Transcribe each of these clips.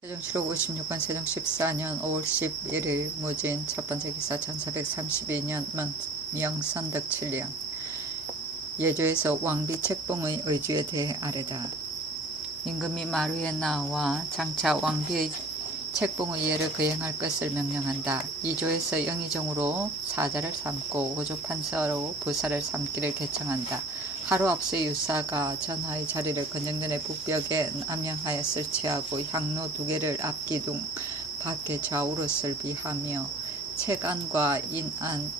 세종실록 56권 세종 14년 5월 11일 무진 첫번째 기사 1432년 명선덕 7년 예조에서 왕비 책봉의 의주에 대해 아뢰다. 임금이 마루에 나와 장차 왕비의 책봉의 예를 거행할 것을 명령한다. 2조에서 영의정으로 사자를 삼고 5조 판서로 부사를 삼기를 개청한다. 하루 앞서 유사가 전하의 자리를 건정전의 북벽에 암양하여 설치하고 향로 2개를 앞기둥 밖에 좌우로 설비하며 책안과 인안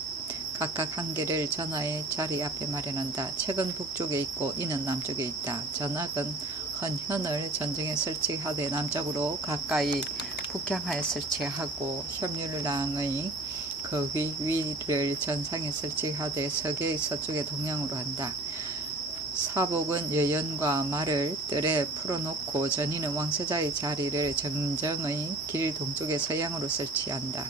각각 1개를 전하의 자리 앞에 마련한다. 책은 북쪽에 있고 인은 남쪽에 있다. 전학은 헌현을 전정에 설치하되 남쪽으로 가까이 북향하여 설치하고 협률랑의 거위 위를 전상에 설치하되 서계의 서쪽에 동양으로 한다. 사복은 여연과 말을 뜰에 풀어놓고 전이는 왕세자의 자리를 정정의 길 동쪽에 서양으로 설치한다.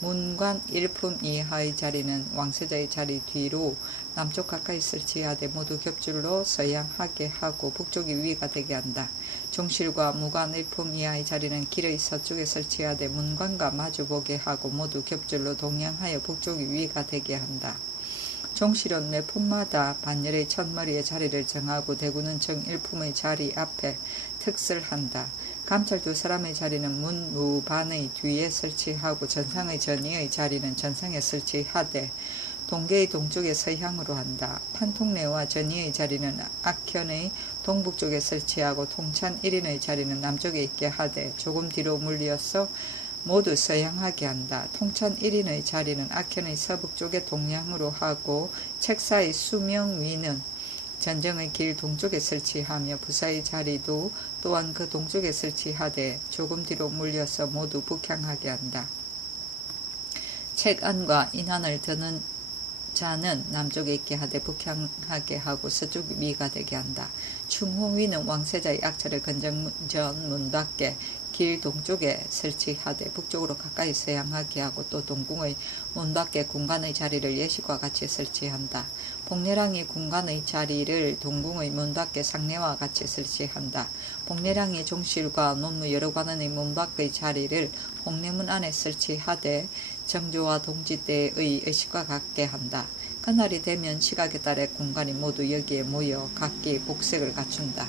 문관 1품 이하의 자리는 왕세자의 자리 뒤로 남쪽 가까이 설치하되 모두 겹줄로 서양하게 하고 북쪽이 위가 되게 한다. 종실과 무관 1품 이하의 자리는 길의 서쪽에 설치하되 문관과 마주보게 하고 모두 겹줄로 동양하여 북쪽이 위가 되게 한다. 종실은 매 품마다 반열의 첫머리의 자리를 정하고 대구는 정 1품의 자리 앞에 특설한다. 감찰 2사람의 자리는 문 무반의 뒤에 설치하고 전상의 전이의 자리는 전상에 설치하되 동계의 동쪽에 서향으로 한다. 판통내와 전이의 자리는 악현의 동북쪽에 설치하고 통찬 1인의 자리는 남쪽에 있게 하되 조금 뒤로 물려서 모두 서양하게 한다. 통찬 1인의 자리는 악현의 서북쪽에 동양으로 하고 책사의 수명 위는 전정의 길 동쪽에 설치하며 부사의 자리도 또한 그 동쪽에 설치하되 조금 뒤로 물려서 모두 북향하게 한다. 책안과 인안을 드는 자는 남쪽에 있게 하되 북향하게 하고 서쪽 위가 되게 한다. 충홍위는 왕세자의 악차를 건정전 문 밖에 길 동쪽에 설치하되 북쪽으로 가까이 서양하게 하고 또 동궁의 문 밖에 군관의 자리를 예식과 같이 설치한다. 복례랑이 군관의 자리를 동궁의 문 밖에 상례와 같이 설치한다. 복례랑이 종실과 논무 여러 관원의 문 밖의 자리를 복례문 안에 설치하되 정조와 동지 때의 의식과 같게 한다. 그날이 되면 시각에 따라 군관이 모두 여기에 모여 각기 복색을 갖춘다.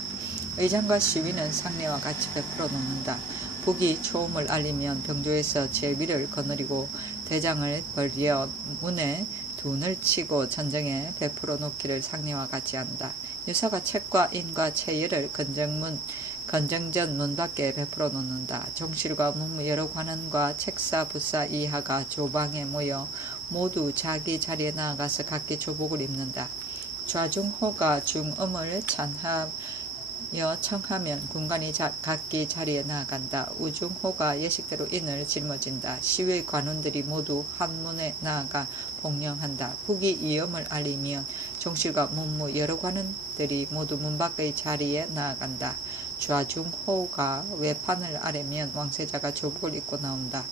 의장과 시위는 상례와 같이 베풀어 놓는다. 북이 초음을 알리면 병조에서 제위를 거느리고 대장을 벌려 문에 둔을 치고 전정에 베풀어 놓기를 상례와 같이 한다. 유사가 책과 인과 체열을 건정전 문 밖에 베풀어 놓는다. 종실과 문무 여러 관원과 책사 부사 이하가 조방에 모여 모두 자기 자리에 나아가서 각기 조복을 입는다. 좌중호가 중음을 찬하여 청하면 군관이 각기 자리에 나아간다. 우중호가 예식대로 인을 짊어진다. 시외 관원들이 모두 한문에 나아가 복령한다. 북이 이음을 알리면 종실과 문무 여러 관원들이 모두 문 밖의 자리에 나아간다. 좌중호가 외판을 아뢰면 왕세자가 조복을 입고 나온다.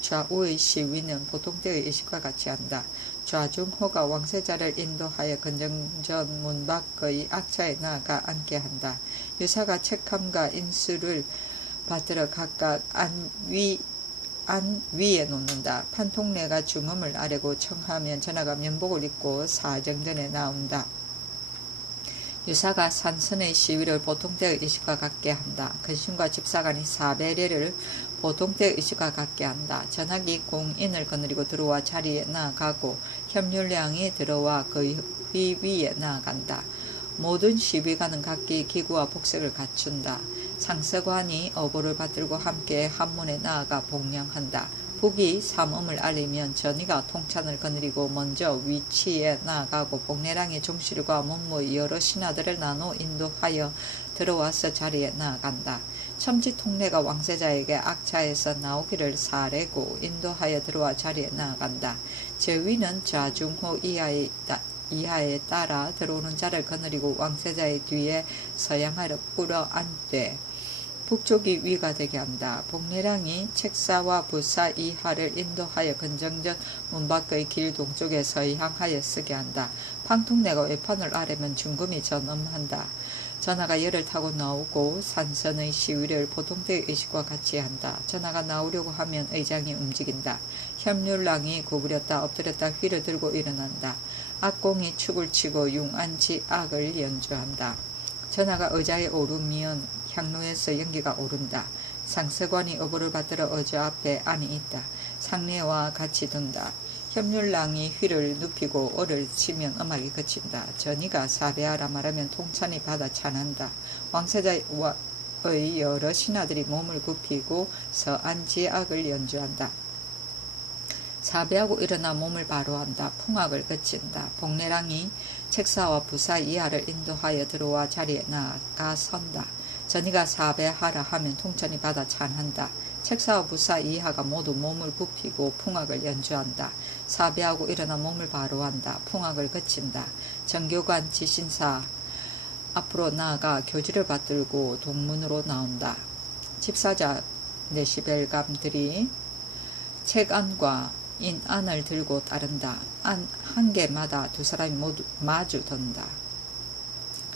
좌우의 시위는 보통 때의 의식과 같이 한다. 좌중호가 왕세자를 인도하여 건정전 문 밖의 악차에 나아가 앉게 한다. 유사가 책함과 인수를 받들어 각각 안 위에 놓는다. 판통내가 중음을 아뢰고 청하면 전하가 면복을 입고 사정전에 나온다. 유사가 산선의 시위를 보통때의 의식과 같게 한다. 근신과 집사관이 사배례를 보통때의 의식과 같게 한다. 전학이 공인을 거느리고 들어와 자리에 나아가고 협률량이 들어와 그 위에 나아간다. 모든 시위관은 각기 기구와 복색을 갖춘다. 상서관이 어보를 받들고 함께 한문에 나아가 복령한다. 북이 삼음을 알리면 전이가 통찬을 거느리고 먼저 위치에 나아가고 복례랑이 종실과 문무 여러 신하들을 나눠 인도하여 들어와서 자리에 나아간다. 첨지통례가 왕세자에게 악차에서 나오기를 사례고 인도하여 들어와 자리에 나아간다. 제위는 좌중호 이하에 따라 들어오는 자를 거느리고 왕세자의 뒤에 서양하려 꿇어 앉되 북쪽이 위가 되게 한다. 복례랑이 책사와 부사 이하를 인도하여 건정전 문 밖의 길 동쪽에 서향하여 쓰게 한다. 판통내가 외판을 아뢰면 중금이 전음한다. 전하가 열을 타고 나오고 산선의 시위를 보통대의 의식과 같이 한다. 전하가 나오려고 하면 의장이 움직인다. 협률랑이 구부렸다 엎드렸다 휘를 들고 일어난다. 악공이 축을 치고 융안지 악을 연주한다. 전하가 의자에 오르면 향로에서 연기가 오른다. 상서관이 어부를 받들어 의자 앞에 안이 있다. 상례와 같이 든다. 협률랑이 휘를 눕히고 어를 치면 음악이 그친다. 전이가 사배하라 말하면 통찬이 받아 찬한다. 왕세자의 여러 신하들이 몸을 굽히고 서안지악을 연주한다. 사배하고 일어나 몸을 바로 한다. 풍악을 그친다. 복례랑이 책사와 부사 이하를 인도하여 들어와 자리에 나가 선다. 전이가 사배하라 하면 통찬이 받아 찬한다. 책사와 부사 이하가 모두 몸을 굽히고 풍악을 연주한다. 사배하고 일어나 몸을 바로 한다. 풍악을 그친다. 정교관 지신사 앞으로 나아가 교지를 받들고 동문으로 나온다. 집사자 네시벨감들이 책안과 인안을 들고 따른다. 안 한 개마다 두 사람이 모두 마주 든다.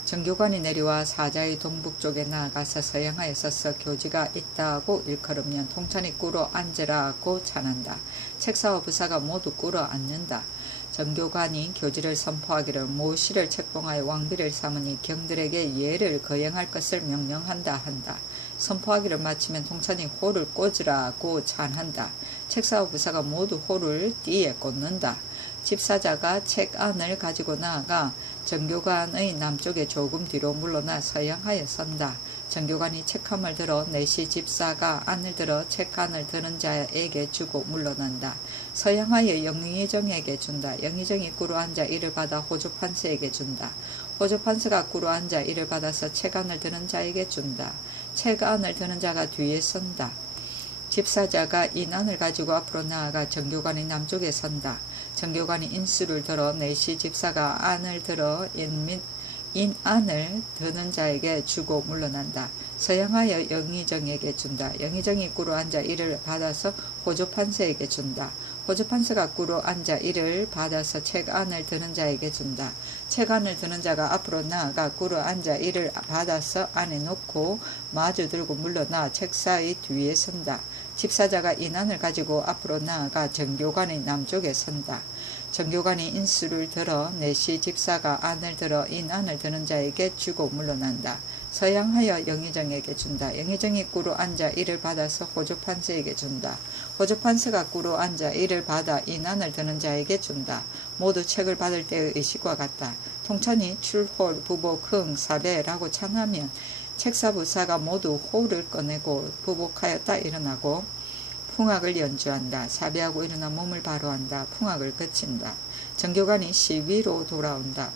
정교관이 내려와 사자의 동북쪽에 나아가서 서양하에 서서 교지가 있다고 일컬으면 통찬이 꿇어 앉으라고 찬한다. 책사와 부사가 모두 꿇어 앉는다. 정교관이 교지를 선포하기를 모시를 책봉하여 왕비를 삼으니 경들에게 예를 거행할 것을 명령한다 한다. 선포하기를 마치면 통찬이 호를 꽂으라고 찬한다. 책사와 부사가 모두 호를 띠에 꽂는다. 집사자가 책안을 가지고 나아가 정교관의 남쪽에 조금 뒤로 물러나 서양하에 선다. 정교관이 책함을 들어 내시 집사가 안을 들어 책안을 드는 자에게 주고 물러난다. 서양하여 영의정에게 준다. 영의정이 꿇어 앉아 이를 받아 호조판서에게 준다. 호조판서가 꿇어 앉아 이를 받아서 책안을 드는 자에게 준다. 책안을 드는 자가 뒤에 선다. 집사자가 인안을 가지고 앞으로 나아가 정교관이 남쪽에 선다. 정교관이 인수를 들어 내시 집사가 안을 들어 인안을 드는 자에게 주고 물러난다. 서양하여 영의정에게 준다. 영의정이 꿇어 앉아 이를 받아서 호조판서에게 준다. 호조판서가 꿇어 앉아 이를 받아서 책안을 드는 자에게 준다. 책안을 드는 자가 앞으로 나아가 꿇어 앉아 이를 받아서 안에 놓고 마주 들고 물러나 책사의 뒤에 선다. 집사자가 인안을 가지고 앞으로 나아가 정교관의 남쪽에 선다. 정교관이 인수를 들어 내시 집사가 안을 들어 인안을 드는 자에게 주고 물러난다. 서양하여 영의정에게 준다. 영의정이 꿇어 앉아 이를 받아서 호조판서에게 준다. 호조판서가 꿇어 앉아 이를 받아 인안을 드는 자에게 준다. 모두 책을 받을 때의 의식과 같다. 통찬이 출홀, 부복, 흥, 사배라고 찬하면 책사부사가 모두 호를 꺼내고 부복하였다 일어나고 풍악을 연주한다. 사배하고 일어나 몸을 바로 한다. 풍악을 그친다. 정교관이 시위로 돌아온다.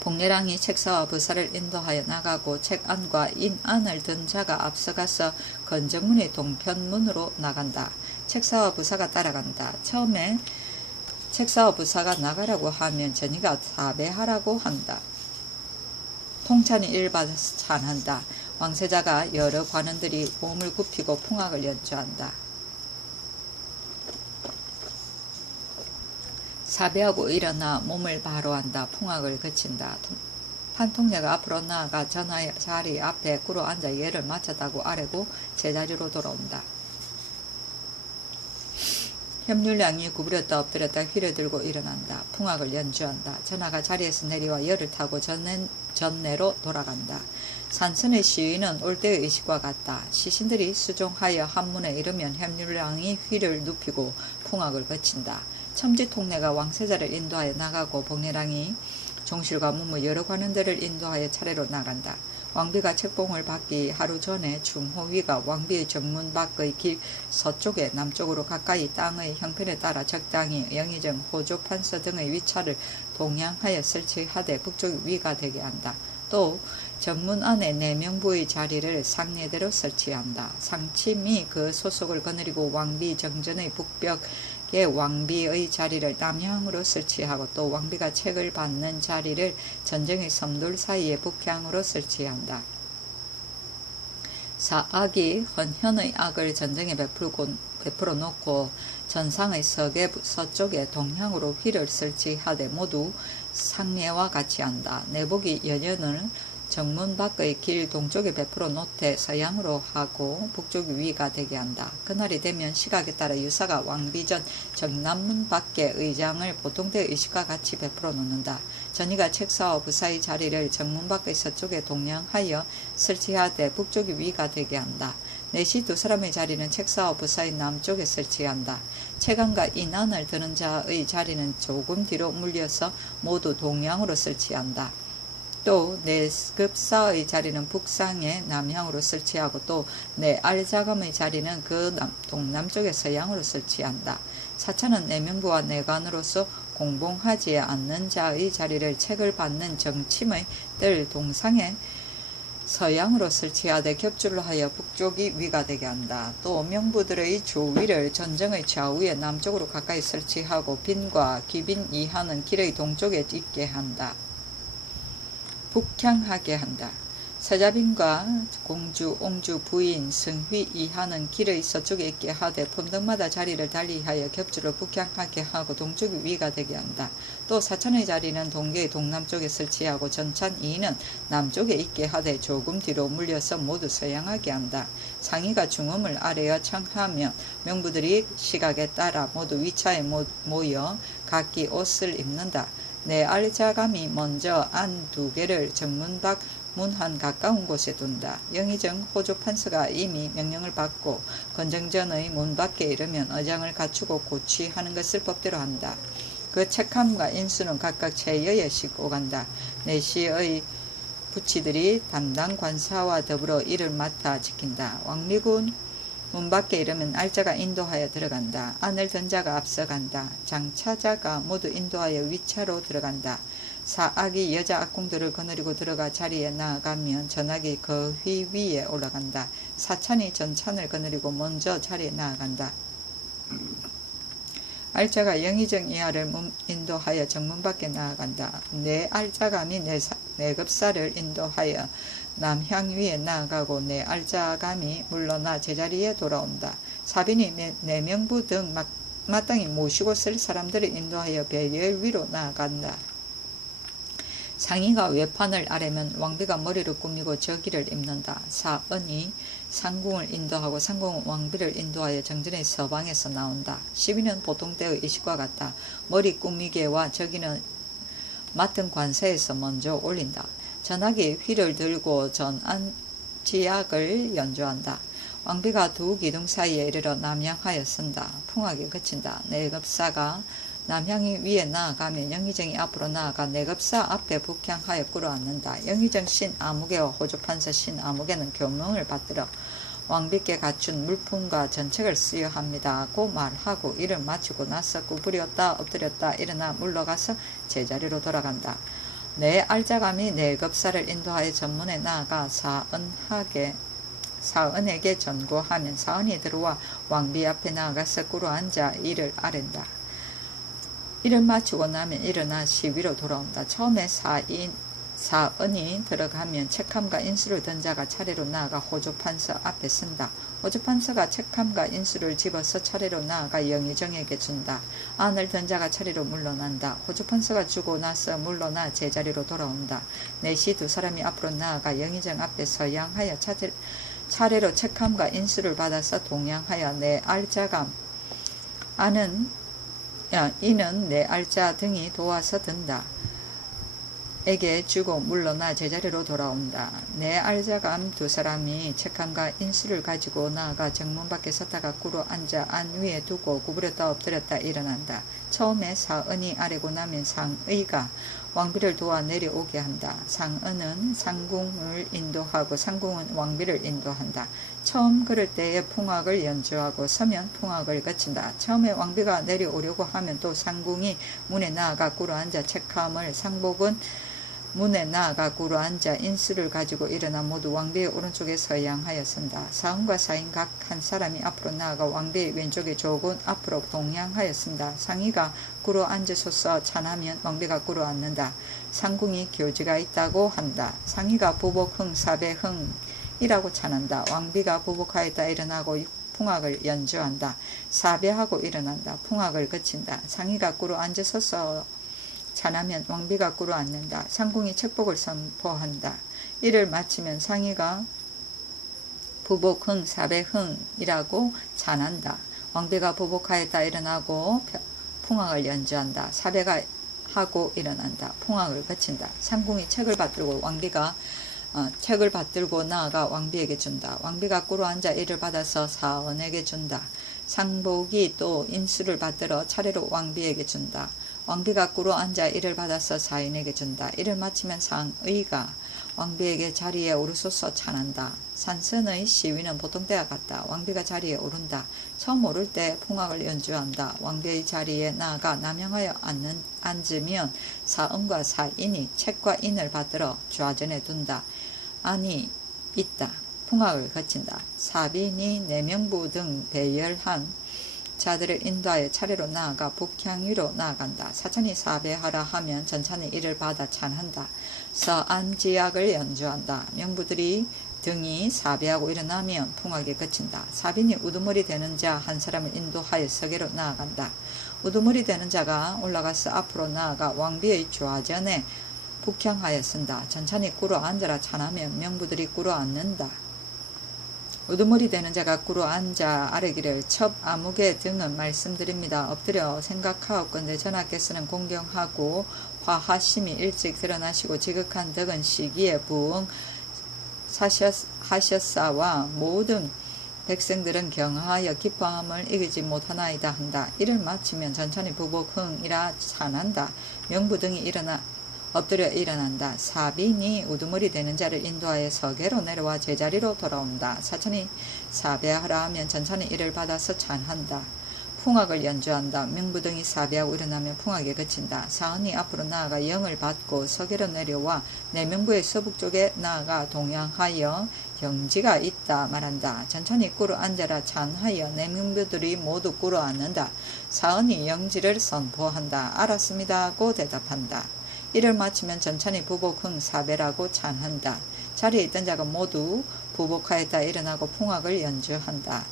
복례랑이 책사와 부사를 인도하여 나가고 책안과 인안을 든 자가 앞서가서 건정문의 동편문으로 나간다. 책사와 부사가 따라간다. 처음에 책사와 부사가 나가라고 하면 전이가 사배하라고 한다. 통찬이 이를 받아서 찬한다. 왕세자가 여러 관원들이 몸을 굽히고 풍악을 연주한다. 사배하고 일어나 몸을 바로 한다. 풍악을 그친다. 판통내가 앞으로 나아가 전하의 자리 앞에 꿇어 앉아 예를 마쳤다고 아래고 제자리로 돌아온다. 협률량이 구부렸다 엎드렸다 휘를 들고 일어난다. 풍악을 연주한다. 전하가 자리에서 내려와 열을 타고 전내로 돌아간다. 산선의 시위는 올 때의 의식과 같다. 시신들이 수종하여 한문에 이르면 협률량이 휘를 눕히고 풍악을 그친다. 첨지통내가 왕세자를 인도하여 나가고 복례랑이 종실과 문무 여러 관원들을 인도하여 차례로 나간다. 왕비가 책봉을 받기 하루 전에 중호위가 왕비의 정문 밖의 길 서쪽에 남쪽으로 가까이 땅의 형편에 따라 적당히 영의정, 호조판서 등의 위차를 동양하여 설치하되 북쪽 위가 되게 한다. 또 정문 안에 내명부의 자리를 상례대로 설치한다. 상침이 그 소속을 거느리고 왕비 정전의 북벽에 왕비의 자리를 남향으로 설치하고 또 왕비가 책을 받는 자리를 전정의 섬돌 사이에 북향으로 설치한다. 사악이 헌현의 악을 전정에 베풀어 놓고 전상의 서쪽에 동향으로 휘를 설치하되 모두 상례와 같이 한다. 내복이 연연을 정문 밖의 길 동쪽에 베풀어 놓되 서양으로 하고 북쪽이 위가 되게 한다. 그날이 되면 시각에 따라 유사가 왕비전 정남문 밖에 의장을 보통대 의식과 같이 베풀어 놓는다. 전이가 책사와 부사의 자리를 정문 밖의 서쪽에 동양하여 설치하되 북쪽이 위가 되게 한다. 넷이 두 사람의 자리는 책사와 부사의 남쪽에 설치한다. 채간과 인안을 드는 자의 자리는 조금 뒤로 물려서 모두 동양으로 설치한다. 또 내급사의 자리는 북상에 남향으로 설치하고 또 내알자감의 자리는 그 동남쪽에 서양으로 설치한다. 사차는 내명부와 내관으로서 공봉하지 않는 자의 자리를 책을 받는 정침의 뜰 동상에 서양으로 설치하되 겹줄로 하여 북쪽이 위가 되게 한다. 또 명부들의 조위를 전정의 좌우에 남쪽으로 가까이 설치하고 빈과 기빈 이하는 길의 동쪽에 있게 한다. 북향하게 한다. 사자빈과 공주, 옹주, 부인, 승휘 이하는 길의 서쪽에 있게 하되 품등마다 자리를 달리하여 겹줄을 북향하게 하고 동쪽이 위가 되게 한다. 또 사찬의 자리는 동계의 동남쪽에 설치하고 전찬 이는 남쪽에 있게 하되 조금 뒤로 물려서 모두 서양하게 한다. 상의가 중음을 아래어 청하며 명부들이 시각에 따라 모두 위차에 모여 각기 옷을 입는다. 내알자감이 먼저 안 두 개를 정문 밖 문한 가까운 곳에 둔다. 영의정 호조판서가 이미 명령을 받고 건정전의 문 밖에 이르면 의장을 갖추고 고취하는 것을 법대로 한다. 그 책함과 인수는 각각 체여여씩 오간다. 내시의 부치들이 담당 관사와 더불어 이를 맡아 지킨다. 왕미군 문 밖에 이르면 알자가 인도하여 들어간다. 안을 든 자가 앞서간다. 장차자가 모두 인도하여 위차로 들어간다. 사악이 여자 악궁들을 거느리고 들어가 자리에 나아가면 전악이 그 휘 위에 올라간다. 사찬이 전찬을 거느리고 먼저 자리에 나아간다. 알자가 영의정 이하를 인도하여 정문 밖에 나아간다. 내 알자감이 내급사를 인도하여 남향 위에 나아가고 내 알자감이 물러나 제자리에 돌아온다. 사빈이 내 명부 등 마땅히 모시고 쓸 사람들을 인도하여 배열 위로 나아간다. 상의가 외판을 아래면 왕비가 머리를 꾸미고 저기를 입는다. 사은이 상궁을 인도하고 상궁은 왕비를 인도하여 정전의 서방에서 나온다. 시비는 보통 때의 의식과 같다. 머리 꾸미개와 저기는 맡은 관세에서 먼저 올린다. 전하기 휘를 들고 전안지약을 연주한다. 왕비가 두 기둥 사이에 이르러 남향하여 쓴다. 풍악이 그친다. 내급사가 남향이 위에 나아가면 영의정이 앞으로 나아가 내급사 앞에 북향하여 꿇어앉는다. 영의정 신 아무개와 호조판서 신 아무개는 교명을 받들어 왕비께 갖춘 물품과 전책을 수여합니다. 고 말하고 이를 마치고 나서 구부렸다 엎드렸다 일어나 물러가서 제자리로 돌아간다. 내 알자감이 내급사를 인도하여 전문에 나아가 사은에게 전고하면 사은이 들어와 왕비 앞에 나아가서 꿇어앉아 이를 아랜다. 이를 마치고 나면 일어나 시위로 돌아온다. 처음에 사은이 들어가면 책함과 인수를 든 자가 차례로 나아가 호조판서 앞에 쓴다. 호조판서가 책함과 인수를 집어서 차례로 나아가 영의정에게 준다. 안을 든 자가 차례로 물러난다. 호조판서가 주고 나서 물러나 제자리로 돌아온다. 넷이 두 사람이 앞으로 나아가 영의정 앞에 서양하여 차례로 책함과 인수를 받아서 동양하여 내 알자감 이는 내 알자 등이 도와서 든다. 에게 주고 물러나 제자리로 돌아온다. 내 알자감 두 사람이 책함과 인수를 가지고 나아가 정문 밖에 섰다가 꿇어 앉아 안 위에 두고 구부렸다 엎드렸다 일어난다. 처음에 사은이 아래고 나면 상의가 왕비를 도와 내려오게 한다. 상은은 상궁을 인도하고 상궁은 왕비를 인도한다. 처음 그럴 때에 풍악을 연주하고 서면 풍악을 거친다. 처음에 왕비가 내려오려고 하면 또 상궁이 문에 나아가 꿇어앉아 책함을 상복은 문에 나아가 꿇어앉아 인수를 가지고 일어나 모두 왕비의 오른쪽에 서양하여 선다. 사은과 사인 각 한 사람이 앞으로 나아가 왕비의 왼쪽에 조금 앞으로 동양하여 선다. 상의가 꿇어앉으소서 찬하면 왕비가 꿇어앉는다. 상궁이 교지가 있다고 한다. 상의가 부복흥 사배흥이라고 찬한다. 왕비가 부복하였다 일어나고 풍악을 연주한다. 사배하고 일어난다. 풍악을 거친다. 상의가 꿇어앉으소서 찬하면 왕비가 꿇어앉는다. 상궁이 책복을 선포한다. 이를 마치면 상의가 부복흥 사배흥이라고 찬한다. 왕비가 부복하였다 일어나고 풍악을 연주한다. 사배가 하고 일어난다. 풍악을 거친다. 상궁이 책을 받들고 왕비가 책을 받들고 나아가 왕비에게 준다. 왕비가 꿇어 앉아 이를 받아서 사언에게 준다. 상복이 또 인수를 받들어 차례로 왕비에게 준다. 왕비가 꿇어 앉아 이를 받아서 사인에게 준다. 이를 마치면 상의가 왕비에게 자리에 오르소서 찬한다. 산선의 시위는 보통 때와 같다. 왕비가 자리에 오른다. 처음 오를 때 풍악을 연주한다. 왕비의 자리에 나아가 남용하여 앉으면 사언과 사인이 책과 인을 받들어 좌전에 둔다. 안이 있다. 풍악을 거친다. 사빈이 내명부 등 배열한 자들을 인도하여 차례로 나아가 북향위로 나아간다. 사찬이 사배하라 하면 전차는 이를 받아 찬한다. 서안지약을 연주한다. 명부들이 등이 사배하고 일어나면 풍악이 그친다. 사빈이 우두머리 되는 자 한 사람을 인도하여 서계로 나아간다. 우두머리 되는 자가 올라가서 앞으로 나아가 왕비의 좌전에 북향하여 쓴다. 전차니 꿇어 앉아라 찬하면 명부들이 꿇어 앉는다. 우두머리 되는 자가 꿇어 앉아 아래기를 첩 아무개 등은 말씀드립니다. 엎드려 생각하옵건대 전하께서는 공경하고 화하심이 일찍 드러나시고 지극한 덕은 시기에 부응하셨사와 모든 백성들은 경하여 기뻐함을 이기지 못하나이다 한다. 이를 마치면 전차니 부복흥이라 찬한다. 명부 등이 엎드려 일어난다. 사빈이 우두머리 되는 자를 인도하여 서계로 내려와 제자리로 돌아온다. 사천이 사배하라 하면 전차는 이를 받아서 찬한다. 풍악을 연주한다. 명부 등이 사배하고 일어나면 풍악이 그친다. 사언이 앞으로 나아가 영을 받고 서계로 내려와 내명부의 서북쪽에 나아가 동양하여 경지가 있다 말한다. 전차니 꿇어 앉아라 찬하여 내명부들이 모두 꿇어 앉는다. 사언이 영지를 선포한다. 알았습니다고 대답한다. 이를 마치면 전차니 부복흥 사배라고 찬한다. 자리에 있던 자가 모두 부복하였다 일어나고 풍악을 연주한다.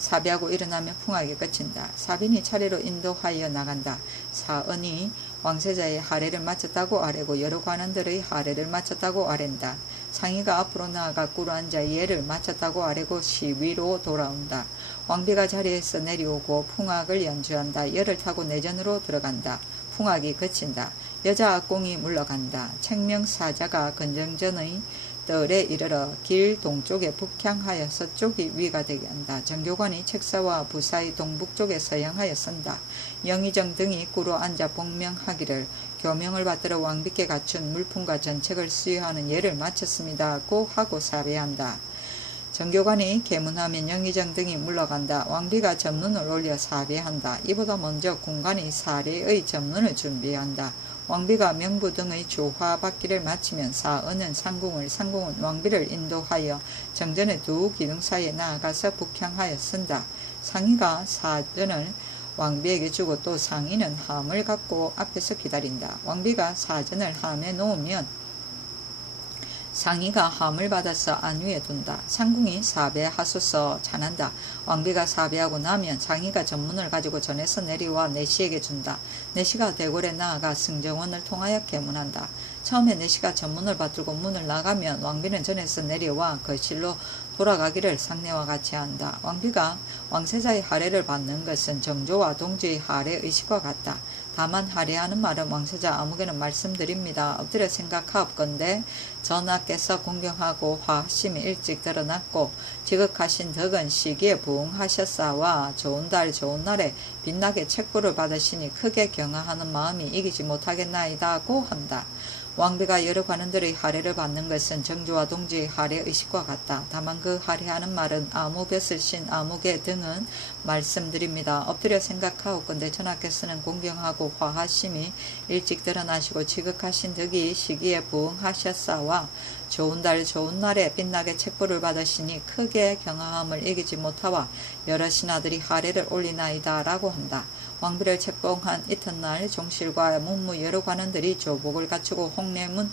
사배하고 일어나면 풍악이 그친다. 사빈이 차례로 인도하여 나간다. 사언이 왕세자의 하례를 마쳤다고 아뢰고 여러 관원들의 하례를 마쳤다고 아랜다. 상의가 앞으로 나아가 꿇어 앉아 예를 마쳤다고 아뢰고 시위로 돌아온다. 왕비가 자리에서 내려오고 풍악을 연주한다. 열을 타고 내전으로 들어간다. 풍악이 그친다. 여자 악공이 물러간다. 책명사자가 건정전의 뜰에 이르러 길 동쪽에 북향하여 서쪽이 위가 되게 한다. 정교관이 책사와 부사의 동북쪽에 서양하여 선다. 영의정 등이 꿇어 앉아 복명하기를 교명을 받들어 왕비께 갖춘 물품과 전책을 수여하는 예를 마쳤습니다고 하고 사배한다. 정교관이 계문하면 영의정 등이 물러간다. 왕비가 전문을 올려 사배한다. 이보다 먼저 군관이 사례의 전문을 준비한다. 왕비가 명부 등의 조화 받기를 마치면 사언은 상궁을, 상궁은 왕비를 인도하여 정전의 두 기둥 사이에 나아가서 북향하여 쓴다. 상의가 사전을 왕비에게 주고 또 상의는 함을 갖고 앞에서 기다린다. 왕비가 사전을 함에 놓으면 상의가 함을 받아서 안위에 둔다. 상궁이 사배하소서 찬한다. 왕비가 사배하고 나면 상의가 전문을 가지고 전에서 내려와 내시에게 준다. 내시가 대궐에 나아가 승정원을 통하여 계문한다. 처음에 내시가 전문을 받들고 문을 나가면 왕비는 전에서 내려와 거실로 돌아가기를 상례와 같이 한다. 왕비가 왕세자의 하례를 받는 것은 정조와 동지의 하례 의식과 같다. 다만 하례하는 말은 왕세자 아무개는 말씀드립니다. 엎드려 생각하옵건대 전하께서 공경하고 화하심이 일찍 드러났고 지극하신 덕은 시기에 부응하셨사와 좋은 달 좋은 날에 빛나게 책부를 받으시니 크게 경하하는 마음이 이기지 못하겠나이다고 한다. 왕비가 여러 관원들의 하례를 받는 것은 정조와 동지의 하례 의식과 같다. 다만 그 하례하는 말은 아무볕을 신 아무개 등은 말씀드립니다. 엎드려 생각하옵건대 전하께서는 공경하고 화하심이 일찍 드러나시고 지극하신 덕이 시기에 부응하셨사와 좋은 달 좋은 날에 빛나게 책부를 받으시니 크게 경하함을 이기지 못하와 여러 신하들이 하례를 올리나이다 라고 한다. 왕비를 책봉한 이튿날 종실과 문무 여러 관원들이 조복을 갖추고 홍례문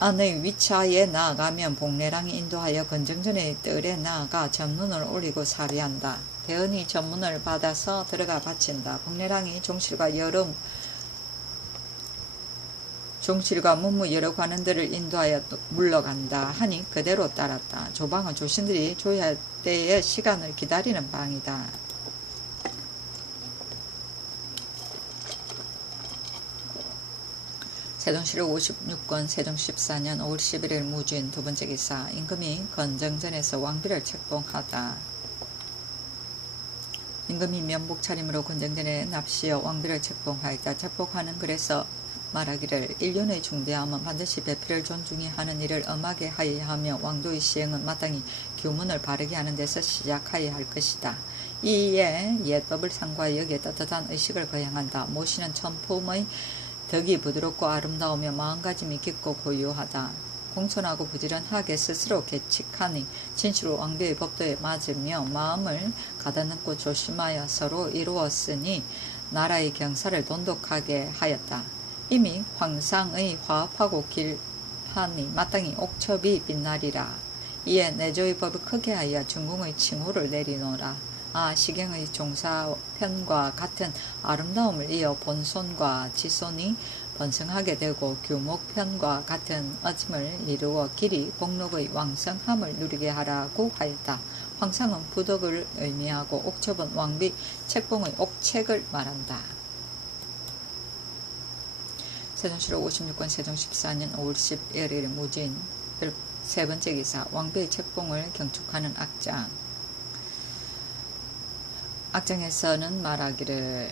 안의 위차에 나아가면 복례랑이 인도하여 건정전의 뜰에 나아가 전문을 올리고 사비한다. 대언이 전문을 받아서 들어가 바친다. 복례랑이 종실과 여러 종실과 문무 여러 관원들을 인도하여 물러간다 하니 그대로 따랐다. 조방은 조신들이 조야 때의 시간을 기다리는 방이다. 세종실록 56권 세종 14년 5월 11일 무진 두번째 기사. 임금이 건정전에서 왕비를 책봉하다. 임금이 면복 차림으로 건정전에 납시어 왕비를 책봉하였다. 책봉하는 글에서 말하기를 인륜의 중대함은 반드시 배필을 존중히 하는 일을 엄하게 하여야 하며 왕도의 시행은 마땅히 규문을 바르게 하는 데서 시작하여야 할 것이다. 이에 옛법을 상고하여 여기에 떳떳한 의식을 거양한다. 모시는 천품의 덕이 부드럽고 아름다우며 마음가짐이 깊고 고유하다. 공손하고 부지런하게 스스로 계칙하니 진실로 왕비의 법도에 맞으며 마음을 가다듬고 조심하여 서로 이루었으니 나라의 경사를 돈독하게 하였다. 이미 황상의 화합하고 길판이 마땅히 옥첩이 빛나리라. 이에 내조의 법을 크게 하여 중궁의 칭호를 내리노라. 시경의 종사편과 같은 아름다움을 이어 본손과 지손이 번성하게 되고 규목편과 같은 어짐을 이루어 길이 복록의 왕성함을 누리게 하라고 하였다. 황상은 부덕을 의미하고 옥첩은 왕비 책봉의 옥책을 말한다. 세종실록 56권 세종 14년 5월 11일 무진 세 번째 기사. 왕비의 책봉을 경축하는 악장. 악장에서는 말하기를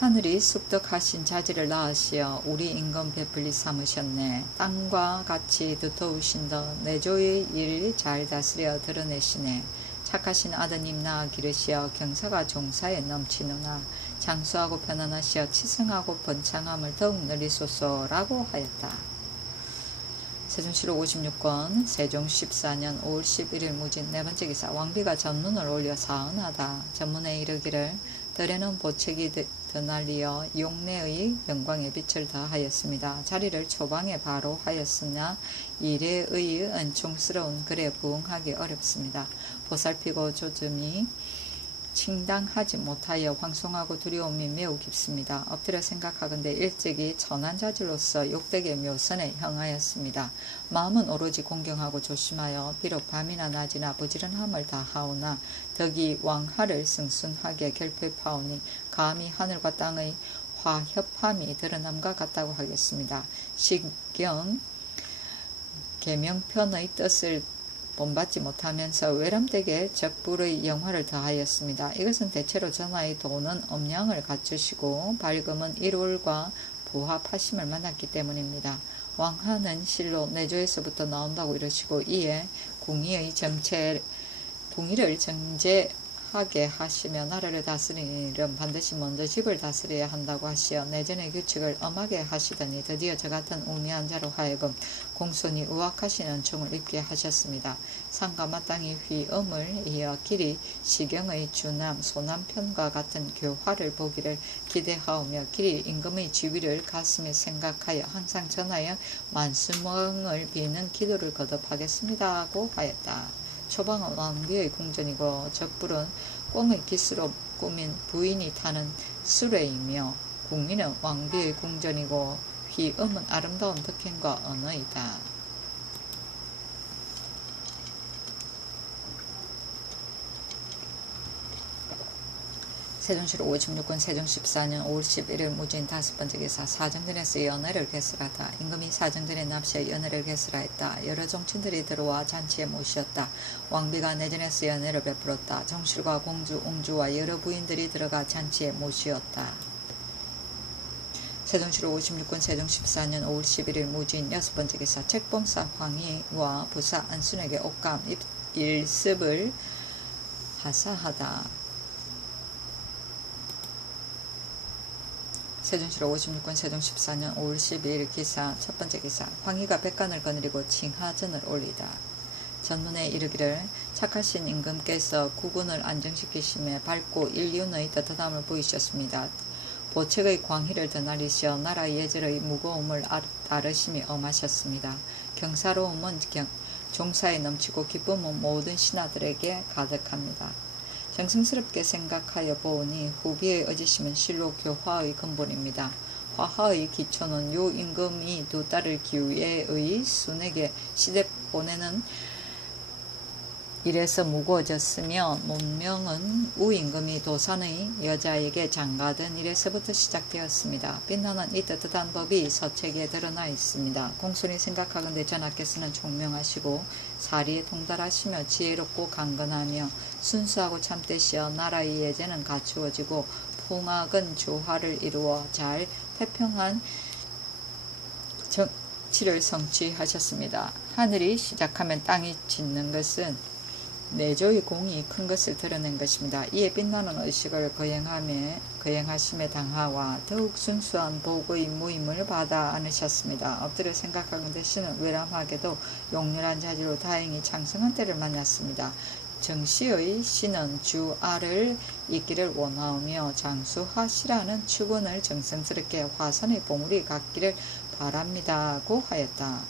하늘이 습덕하신 자지를 낳으시어 우리 임금 베풀리 삼으셨네. 땅과 같이 두터우신 더 내조의 일 잘 다스려 드러내시네. 착하신 아드님 낳아 기르시어 경사가 종사에 넘치느나 장수하고 편안하시어 치승하고 번창함을 더욱 누리소서라고 하였다. 세종실록 56권 세종 14년 5월 11일 무진 네 번째 기사. 왕비가 전문을 올려 사은하다. 전문에 이르기를 들에는 보책이 드날리어 용내의 영광에 빛을 더하였습니다. 자리를 초방에 바로 하였으나 이래의 은총스러운 글에 부응하기 어렵습니다. 보살피고 조즘이 칭당하지 못하여 황송하고 두려움이 매우 깊습니다. 엎드려 생각하건대 일찍이 천한자질로서 욕되게 묘선에 형하였습니다. 마음은 오로지 공경하고 조심하여 비록 밤이나 낮이나 부지런함을 다하오나 덕이 왕하를 승순하게 결핍하오니 감히 하늘과 땅의 화협함이 드러남과 같다고 하겠습니다. 시경 계명편의 뜻을 본받지 못하면서 외람되게 적불의 영화를 더하였습니다. 이것은 대체로 전하의 도는 엄량을 갖추시고 밝음은 일월과 부합하심을 만났기 때문입니다. 왕하는 실로 내조에서부터 나온다고 이러시고 이에 궁의를 정제하게 하시며 나라를 다스리는 일은 반드시 먼저 집을 다스려야 한다고 하시어 내전의 규칙을 엄하게 하시더니 드디어 저같은 우매한 자로 하여금 공손히 우악하신 은총을 입게 하셨습니다. 상과 마땅히 휘엄을 이어 길이 시경의 주남 소남편과 같은 교화를 보기를 기대하오며 길이 임금의 지위를 가슴에 생각하여 항상 전하여 만수멍을 비는 기도를 거듭하겠습니다 하고 하였다. 초방은 왕비의 궁전이고 적불은 꽁의 기수로 꾸민 부인이 타는 수레이며 궁리는 왕비의 궁전이고 휘엄은 아름다운 덕행과 언어이다. 세종실록 56권 세종 14년 5월 11일 무진 다섯 번째 기사. 사정전에서 연회를 개설하다. 임금이 사정전에 납시해 연회를 개설하였다. 여러 종친들이 들어와 잔치에 모시었다. 왕비가 내전에서 연회를 베풀었다. 정실과 공주, 옹주와 여러 부인들이 들어가 잔치에 모시었다. 세종실록 56권 세종 14년 5월 11일 무진 여섯 번째 기사. 책봉사 황희와 부사 안순에게 옥감 일습을 하사하다. 세종실록 56권 세종 14년 5월 12일 기사. 첫 번째 기사. 황희가 백관을 거느리고 칭하전을 올리다. 전문에 이르기를 착하신 임금께서 국운을 안정시키심에 밝고 인륜의 떳떳함을 보이셨습니다. 보책의 광희를 드날리시어 나라 예절의 무거움을 따르심이 엄하셨습니다. 경사로움은 종사에 넘치고 기쁨은 모든 신하들에게 가득합니다. 정성스럽게 생각하여 보니 후비의 의지심은 실로 교화의 근본입니다. 화하의 기초는 요 임금이 두 딸을 기후에의 순에게 시대 보내는 이래서 무거워졌으며 문명은 우임금이 도산의 여자에게 장가든 이래서부터 시작되었습니다. 빛나는 이 떳떳한 법이 서책에 드러나 있습니다. 공손히 생각하건대 전하께서는 총명하시고 사리에 통달하시며 지혜롭고 강건하며 순수하고 참되시어 나라의 예제는 갖추어지고 풍악은 조화를 이루어 잘 태평한 정치를 성취하셨습니다. 하늘이 시작하면 땅이 짓는 것은 내조의 공이 큰 것을 드러낸 것입니다. 이에 빛나는 의식을 거행하심의 당하와 더욱 순수한 복의 무임을 받아 안으셨습니다. 엎드려 생각하건대 신은 외람하게도 용렬한 자질로 다행히 창성한 때를 만났습니다. 정시의 신은 주알을 있기를 원하오며 장수하시라는 축원을 정성스럽게 화산의 봉우리 갖기를 바랍니다고 하였다.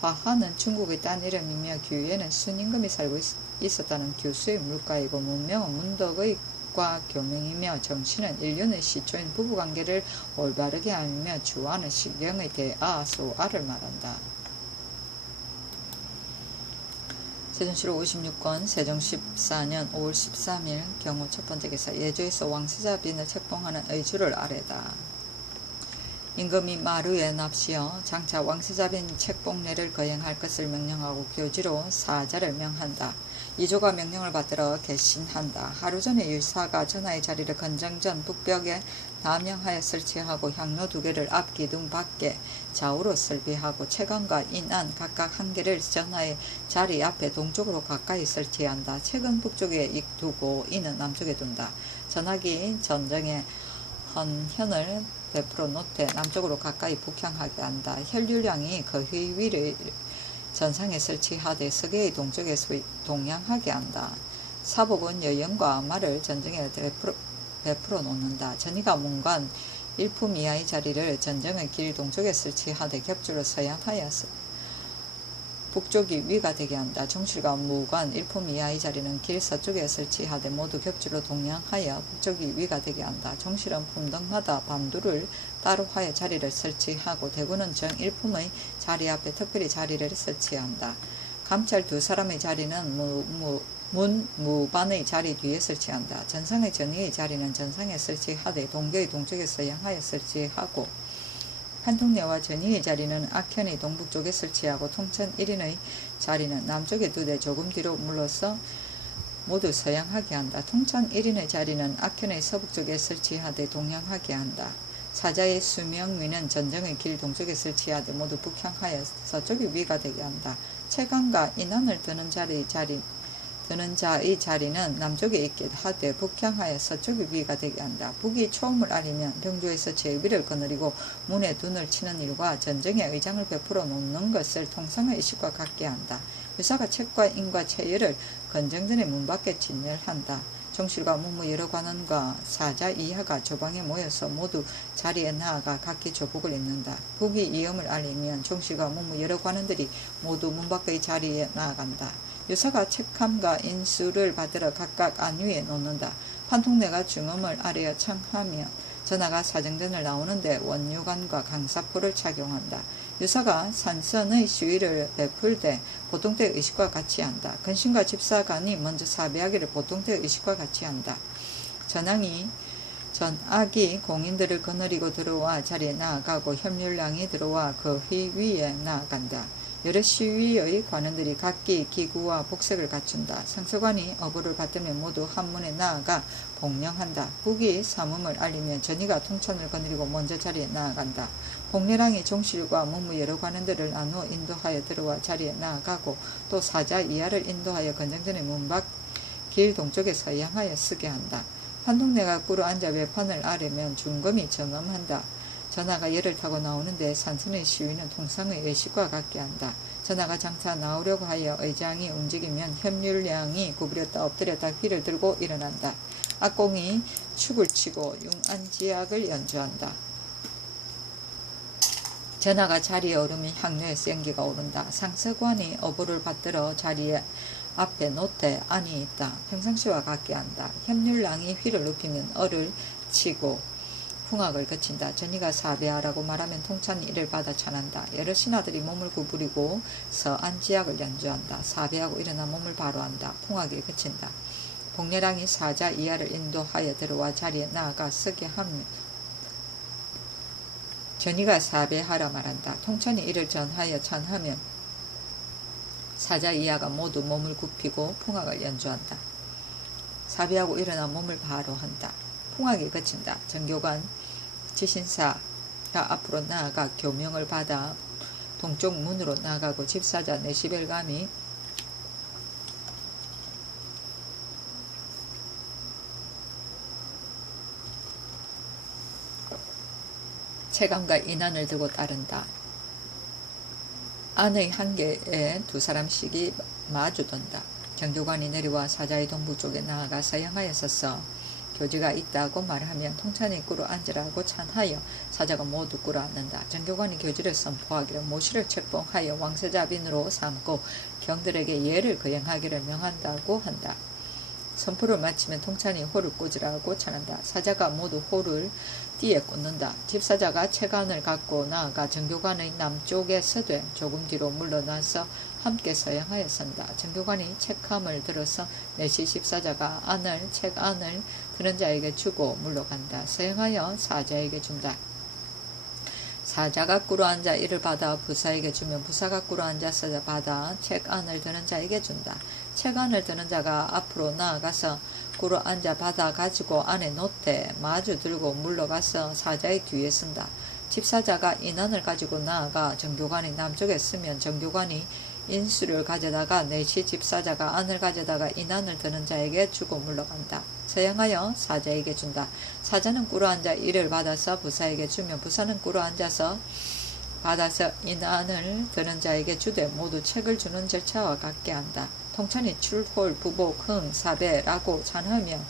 화하는 중국의 딴 이름이며 규에는 순임금이 살고 있었다는 규수의 물가이고 문명은 문덕의 과 교명이며 정신은 인륜의 시초인 부부관계를 올바르게 알며 주와는 시경의 대아소아를 말한다. 세종시로 56권 세종 14년 5월 13일 경우 첫 번째 기사 예조에서 왕세자 빈을 책봉하는 의주를 아래다. 임금이 마루에 납시어 장차 왕세자빈 책봉례를 거행할 것을 명령하고 교지로 사자를 명한다. 이조가 명령을 받들어 개신한다. 하루 전에 유사가 전하의 자리를 건정전 북벽에 남영하여 설치하고 향로 2개를 앞 기둥 밖에 좌우로 설비하고 채관과 인안 각각 1개를 전하의 자리 앞에 동쪽으로 가까이 설치한다. 책은 북쪽에 두고 인은 남쪽에 둔다. 전하기 전정에 헌현을 베풀어 놓되 남쪽으로 가까이 북향하게 한다. 혈류량이 거의 위를 전상에 설치하되 서계의 동쪽에서 동양하게 한다. 사복은 여영과 말을 전정에 베풀어 놓는다. 전이가 문관 일품 이하의 자리를 전정의 길 동쪽에 설치하되 겹주로 서양하여서 북쪽이 위가 되게 한다. 정실과 무관 일품 이하의 자리는 길 서쪽에 설치하되 모두 겹주로 동양하여 북쪽이 위가 되게 한다. 정실은 품덕마다 반두를 따로 하여 자리를 설치하고 대구는 정일품의 자리 앞에 특별히 자리를 설치한다. 감찰 2사람의 자리는 무반의 자리 뒤에 설치한다. 전상의 전의의 자리는 전상에 설치하되 동교의 동쪽에 서양하여 설치하고 판통내와 전의의 자리는 악현의 동북쪽에 설치하고 통천 1인의 자리는 남쪽에 두되 조금 뒤로 물러서 모두 서양하게 한다. 통천 1인의 자리는 악현의 서북쪽에 설치하되 동양하게 한다. 사자의 수명위는 전정의 길 동쪽에 설치하되 모두 북향하여 서쪽이 위가 되게 한다. 채관과 인안을 드는 자의 자리는 남쪽에 있게 하되 북향하여 서쪽이 위가 되게 한다. 북이 초음을 아리면 병조에서 제위를 거느리고 문에 둔을 치는 일과 전정에 의장을 베풀어 놓는 것을 통상의 의식과 같게 한다. 유사가 책과 인과 체열을 건정전의 문 밖에 진열한다. 정실과 문무 여러 관원과 사자 이하가 조방에 모여서 모두 자리에 나아가 각기 조복을 입는다. 북이 이음을 알리면 정실과 문무 여러 관원들이 모두 문 밖의 자리에 나아간다. 유사가 책함과 인수를 받들어 각각 안위에 놓는다. 판통내가 중음을 아래어 청하며 전하가 사정전을 나오는데 원유관과 강사포를 착용한다. 유사가 산선의 시위를 베풀 때 보통때 의식과 같이 한다. 근신과 집사관이 먼저 사배하기를 보통때 의식과 같이 한다. 전악이 공인들을 거느리고 들어와 자리에 나아가고 협률량이 들어와 그 위에 나아간다. 여러 시위의 관원들이 각기 기구와 복색을 갖춘다. 상서관이 어부를 받들면 모두 한문에 나아가 복령한다. 북이 삼음을 알리면 전이가 통천을 거느리고 먼저 자리에 나아간다. 복례랑이 정실과 문무 여러 관원들을 나누어 인도하여 들어와 자리에 나아가고 또 사자 이하를 인도하여 건정전의 문밖 길 동쪽에 서양하여 쓰게 한다. 판통내가 꿇어 앉아 외판을 아래면 중검이 전엄한다. 전하가 열을 타고 나오는데 산선의 시위는 통상의 의식과 같게 한다. 전하가 장차 나오려고 하여 의장이 움직이면 협률량이 구부렸다 엎드렸다 휘를 들고 일어난다. 악공이 축을 치고 융안지악을 연주한다. 전하가 자리에 오르면 향로에서 연기가 오른다. 상서관이 어부를 받들어 자리에 앞에 놓되 안이 있다. 평상시와 같게 한다. 협률량이 휘를 눕히면 얼을 치고 풍악을 그친다. 전이가 사배하라고 말하면 통찬이 이를 받아 찬한다. 여러 신하들이 몸을 구부리고서 안지악을 연주한다. 사배하고 일어나 몸을 바로 한다. 풍악이 그친다. 복례랑이 사자 이하를 인도하여 들어와 자리에 나아가 서게 하며 전이가 사배하라 말한다. 통찬이 이를 전하여 찬하면 사자 이하가 모두 몸을 굽히고 풍악을 연주한다. 사배하고 일어나 몸을 바로 한다. 풍악이 그친다. 정교관 지신사가 앞으로 나아가 교명을 받아 동쪽 문으로 나가고 집사자 네시벨감이 체감과 인안을 들고 따른다. 안의 한계에 두 사람씩이 마주든다. 정교관이 내려와 사자의 동부 쪽에 나아가 서양하여 서서 교지가 있다고 말하면 통찬이 꿇어 앉으라고 찬하여 사자가 모두 꿇어 앉는다. 정교관이 교지를 선포하기를 모시를 책봉하여 왕세자빈으로 삼고 경들에게 예를 거행하기를 명한다고 한다. 선포를 마치면 통찬이 호를 꽂으라고 찬한다. 사자가 모두 호를 띠에 꽂는다. 집사자가 채간을 갖고 나아가 정교관의 남쪽에 서되 조금 뒤로 물러나서 함께 서양하여 선다. 정교관이 책함을 들어서 내시 집사자가 책안을 드는 자에게 주고 물러간다. 서양하여 사자에게 준다. 사자가 꿇어 앉아 이를 받아 부사에게 주면 부사가 꿇어 앉아서 받아 책안을 드는 자에게 준다. 책안을 드는 자가 앞으로 나아가서 꿇어 앉아 받아 가지고 안에 놓되 마주 들고 물러가서 사자의 뒤에 쓴다. 집사자가 인안을 가지고 나아가 정교관이 남쪽에 쓰면 정교관이 인수를 가져다가 내시 집사자가 안을 가져다가 인안을 드는 자에게 주고 물러간다. 서양하여 사자에게 준다. 사자는 꿇어 앉아 이를 받아서 부사에게 주면 부사는 꿇어 앉아서 받아서 인안을 드는 자에게 주되 모두 책을 주는 절차와 같게 한다. 통찬이 출홀, 부복, 흥, 사배라고 찬하면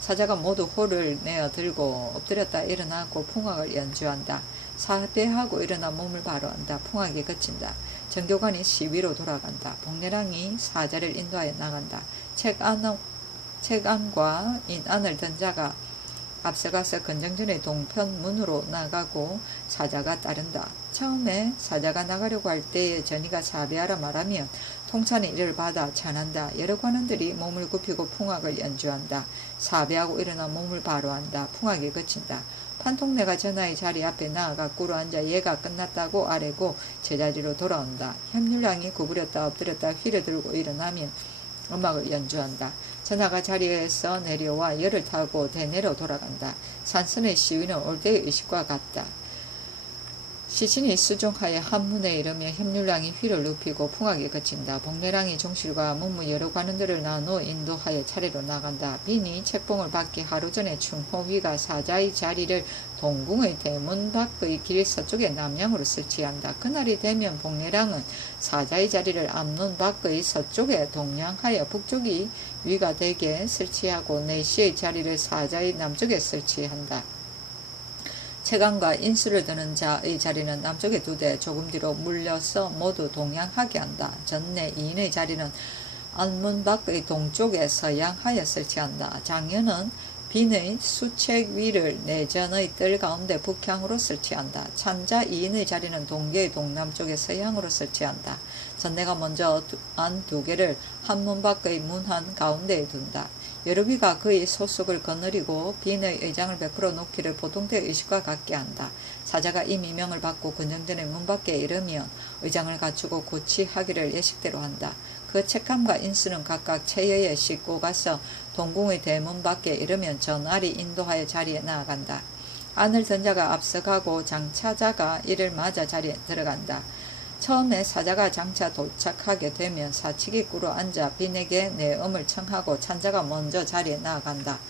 사자가 모두 호를 내어 들고 엎드렸다 일어나고 풍악을 연주한다. 사배하고 일어나 몸을 바로 한다. 풍악이 그친다. 정교관이 시위로 돌아간다. 복례랑이 사자를 인도하여 나간다. 책안과 인안을 든 자가 앞서가서 건정전의 동편 문으로 나가고 사자가 따른다. 처음에 사자가 나가려고 할 때에 전이가 사배하라 말하면 통찬이 이를 받아 찬한다. 여러 관원들이 몸을 굽히고 풍악을 연주한다. 사배하고 일어나 몸을 바로 한다. 풍악이 그친다. 판통내가 전하의 자리 앞에 나아가 꿇어 앉아 예가 끝났다고 아뢰고 제자리로 돌아온다. 협률랑이 구부렸다 엎드렸다 휘를 들고 일어나면 음악을 연주한다. 전하가 자리에서 내려와 열을 타고 대내로 돌아간다. 산선의 시위는 올대의 의식과 같다. 시신이 수종하여 한문에 이르며 협률랑이 휘를 눕히고 풍악이 그친다. 복례랑이 종실과 문무 여러 관원들을 나누어 인도하여 차례로 나간다. 빈이 책봉을 받기 하루 전에 충호위가 사자의 자리를 동궁의 대문 밖의 길 서쪽에 남향으로 설치한다. 그날이 되면 복례랑은 사자의 자리를 앞문 밖의 서쪽에 동양하여 북쪽이 위가 되게 설치하고 내시의 자리를 사자의 남쪽에 설치한다. 채간과 인수를 드는 자의 자리는 남쪽에 두되 조금 뒤로 물려서 모두 동양하게 한다. 전내 이인의 자리는 안문 밖의 동쪽에 서양하여 설치한다. 장년은 빈의 수책 위를 내전의 뜰 가운데 북향으로 설치한다. 찬자 이인의 자리는 동계의 동남쪽에 서양으로 설치한다. 전내가 먼저 안 두 개를 한문 밖의 문한 가운데에 둔다. 여러비가 그의 소속을 거느리고 빈의 의장을 베풀어 놓기를 보통대 의식과 같게 한다. 사자가 이 미명을 받고 근정전의 문 밖에 이르면 의장을 갖추고 고치하기를 예식대로 한다. 그 책함과 인수는 각각 체여에 싣고 가서 동궁의 대문 밖에 이르면 전알이 인도하여 자리에 나아간다. 안을 든 자가 앞서가고 장차자가 이를 맞아 자리에 들어간다. 처음에 사자가 장차 도착하게 되면 사칙이 꿇어 앉아 빈에게 내음을 청하고 찬자가 먼저 자리에 나아간다.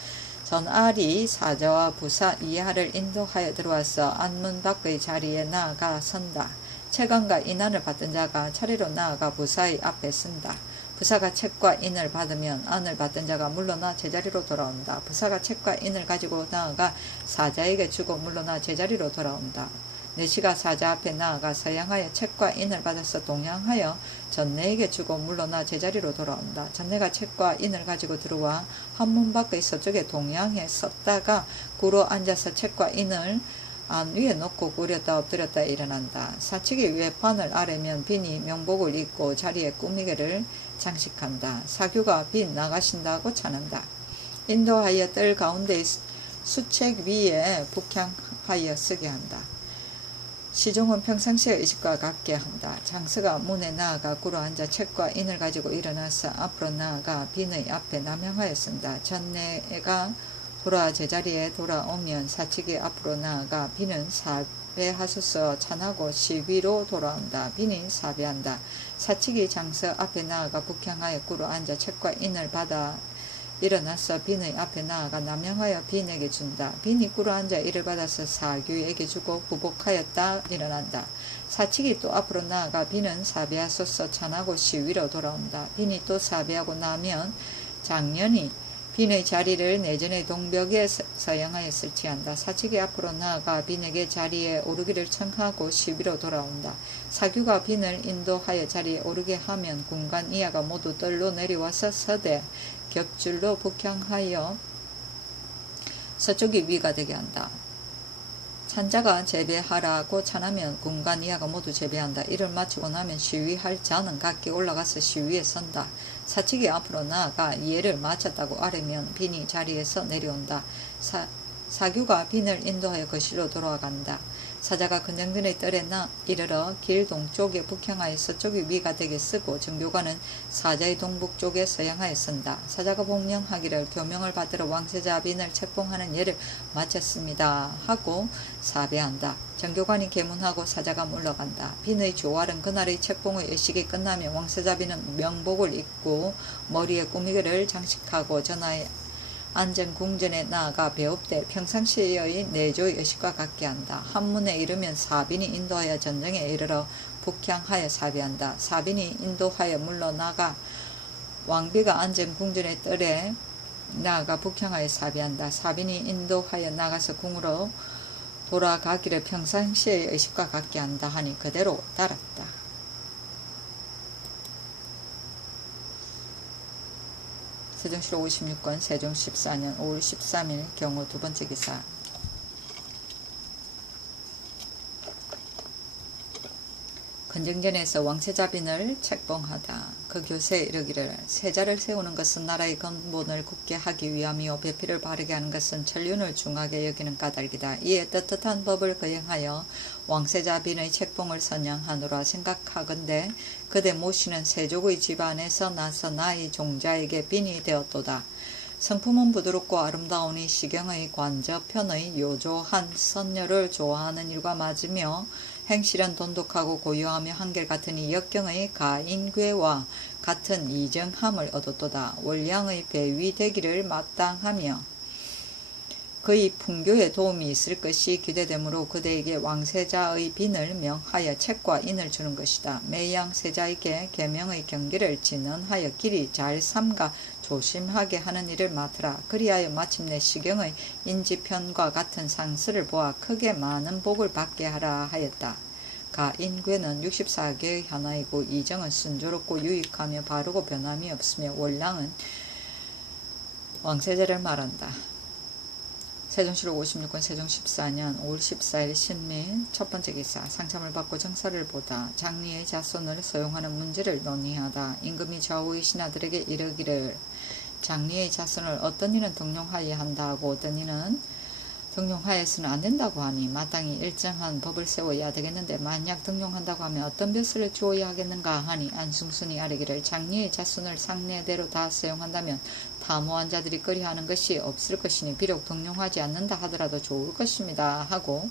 전알이 사자와 부사 이하를 인도하여 들어와서 안문 밖의 자리에 나아가 선다. 채간과 인안을 받던 자가 차례로 나아가 부사의 앞에 쓴다. 부사가 책과 인을 받으면 안을 받던 자가 물러나 제자리로 돌아온다. 부사가 책과 인을 가지고 나아가 사자에게 주고 물러나 제자리로 돌아온다. 내시가 사자 앞에 나아가 서양하여 책과 인을 받아서 동양하여 전내에게 주고 물러나 제자리로 돌아온다. 전내가 책과 인을 가지고 들어와 한문 밖의 서쪽에 동양에 섰다가 구로 앉아서 책과 인을 안 위에 놓고 구렸다 엎드렸다 일어난다. 사측이 위에 바늘 아래면 빈이 명복을 입고 자리에 꾸미개를 장식한다. 사규가 빈 나가신다고 찬한다. 인도하여 뜰 가운데의 수책 위에 북향하여 쓰게 한다. 시종은 평상시의 의식과 같게 한다. 장서가 문에 나아가 구로 앉아 책과 인을 가지고 일어나서 앞으로 나아가 빈의 앞에 남향하여 쓴다. 전내가 돌아 제자리에 돌아오면 사측이 앞으로 나아가 빈은 사배하소서 찬하고 시위로 돌아온다. 빈이 사배한다. 사측이 장서 앞에 나아가 북향하여 구로 앉아 책과 인을 받아 일어나서 빈의 앞에 나아가 남향하여 빈에게 준다. 빈이 구로 앉아 이를 받아서 사규에게 주고 부복하였다 일어난다. 사측이 또 앞으로 나아가 빈은 사배하소서 찬하고 시위로 돌아온다. 빈이 또 사배하고 나면 장년이 빈의 자리를 내전의 동벽에 서양하여 설치한다. 사측이 앞으로 나아가 빈에게 자리에 오르기를 청하고 시위로 돌아온다. 사규가 빈을 인도하여 자리에 오르게 하면 군관 이하가 모두 뜰로 내려와서 서대 겹줄로 북향하여 서쪽이 위가 되게 한다. 찬자가 재배하라고 찬하면 군관 이하가 모두 재배한다. 이를 마치고 나면 시위할 자는 각기 올라가서 시위에 선다. 사측이 앞으로 나아가 이해를 마쳤다고 아뢰면 빈이 자리에서 내려온다. 사규가 빈을 인도하여 거실로 돌아간다. 사자가 근정전의 뜰에 이르러 길 동쪽에 북향하여 서쪽이 위가 되게 쓰고 정교관은 사자의 동북쪽에 서양하여 쓴다. 사자가 복명하기를 교명을 받들어 왕세자 빈을 책봉하는 예를 마쳤습니다 하고 사배한다. 정교관이 계문하고 사자가 물러간다. 빈의 조활은 그날의 책봉의 의식이 끝나면 왕세자 빈은 명복을 입고 머리에 꾸미개를 장식하고 전하에 안전 궁전에 나아가 배웁되 평상시의 내조의 의식과 같게 한다. 한문에 이르면 사빈이 인도하여 전정에 이르러 북향하여 사비한다. 사빈이 인도하여 물러나가 왕비가 안전 궁전의 뜰에 나아가 북향하여 사비한다. 사빈이 인도하여 나가서 궁으로 돌아가기를 평상시의 의식과 같게 한다 하니 그대로 따랐다. 세종시로 56권 세종 14년 5월 13일 경우 두 번째 기사. 건정전에서 왕세자빈을 책봉하다. 그 교세에 이르기를 세자를 세우는 것은 나라의 근본을 굳게 하기 위함이요 배필을 바르게 하는 것은 천륜을 중하게 여기는 까닭이다. 이에 떳떳한 법을 거행하여 왕세자빈의 책봉을 선양하노라 생각하건대 그대 모시는 세족의 집안에서 나서 나의 종자에게 빈이 되었도다. 성품은 부드럽고 아름다우니 시경의 관저편의 요조한 선녀를 좋아하는 일과 맞으며 행실은 돈독하고 고요하며 한결같으니 역경의 가인괴와 같은 이정함을 얻었도다. 월량의 배위 되기를 마땅하며 그의 풍교에 도움이 있을 것이 기대되므로 그대에게 왕세자의 빈을 명하여 책과 인을 주는 것이다. 매양 세자에게 계명의 경계를 진언하여 길이 잘 삼가 조심하게 하는 일을 맡으라. 그리하여 마침내 시경의 인지편과 같은 상스를 보아 크게 많은 복을 받게 하라 하였다. 가인괴는 64개의 하나이고 이정은 순조롭고 유익하며 바르고 변함이 없으며 월량은 왕세자를 말한다. 세종시로 56권 세종 14년 5월 14일 신민 첫 번째 기사. 상참을 받고 정사를 보다 장리의 자손을 소용하는 문제를 논의하다. 임금이 좌우의 신하들에게 이르기를 장리의 자손을 어떤 이는 등용하여야 한다 하고 어떤 이는 등용하여서는 안 된다고 하니 마땅히 일정한 법을 세워야 되겠는데 만약 등용한다고 하면 어떤 벼슬을 주어야 하겠는가 하니 안승순이 아뢰기를 장리의 자손을 상례대로 다 사용한다면 타모한 자들이 꺼려하는 것이 없을 것이니 비록 등용하지 않는다 하더라도 좋을 것입니다 하고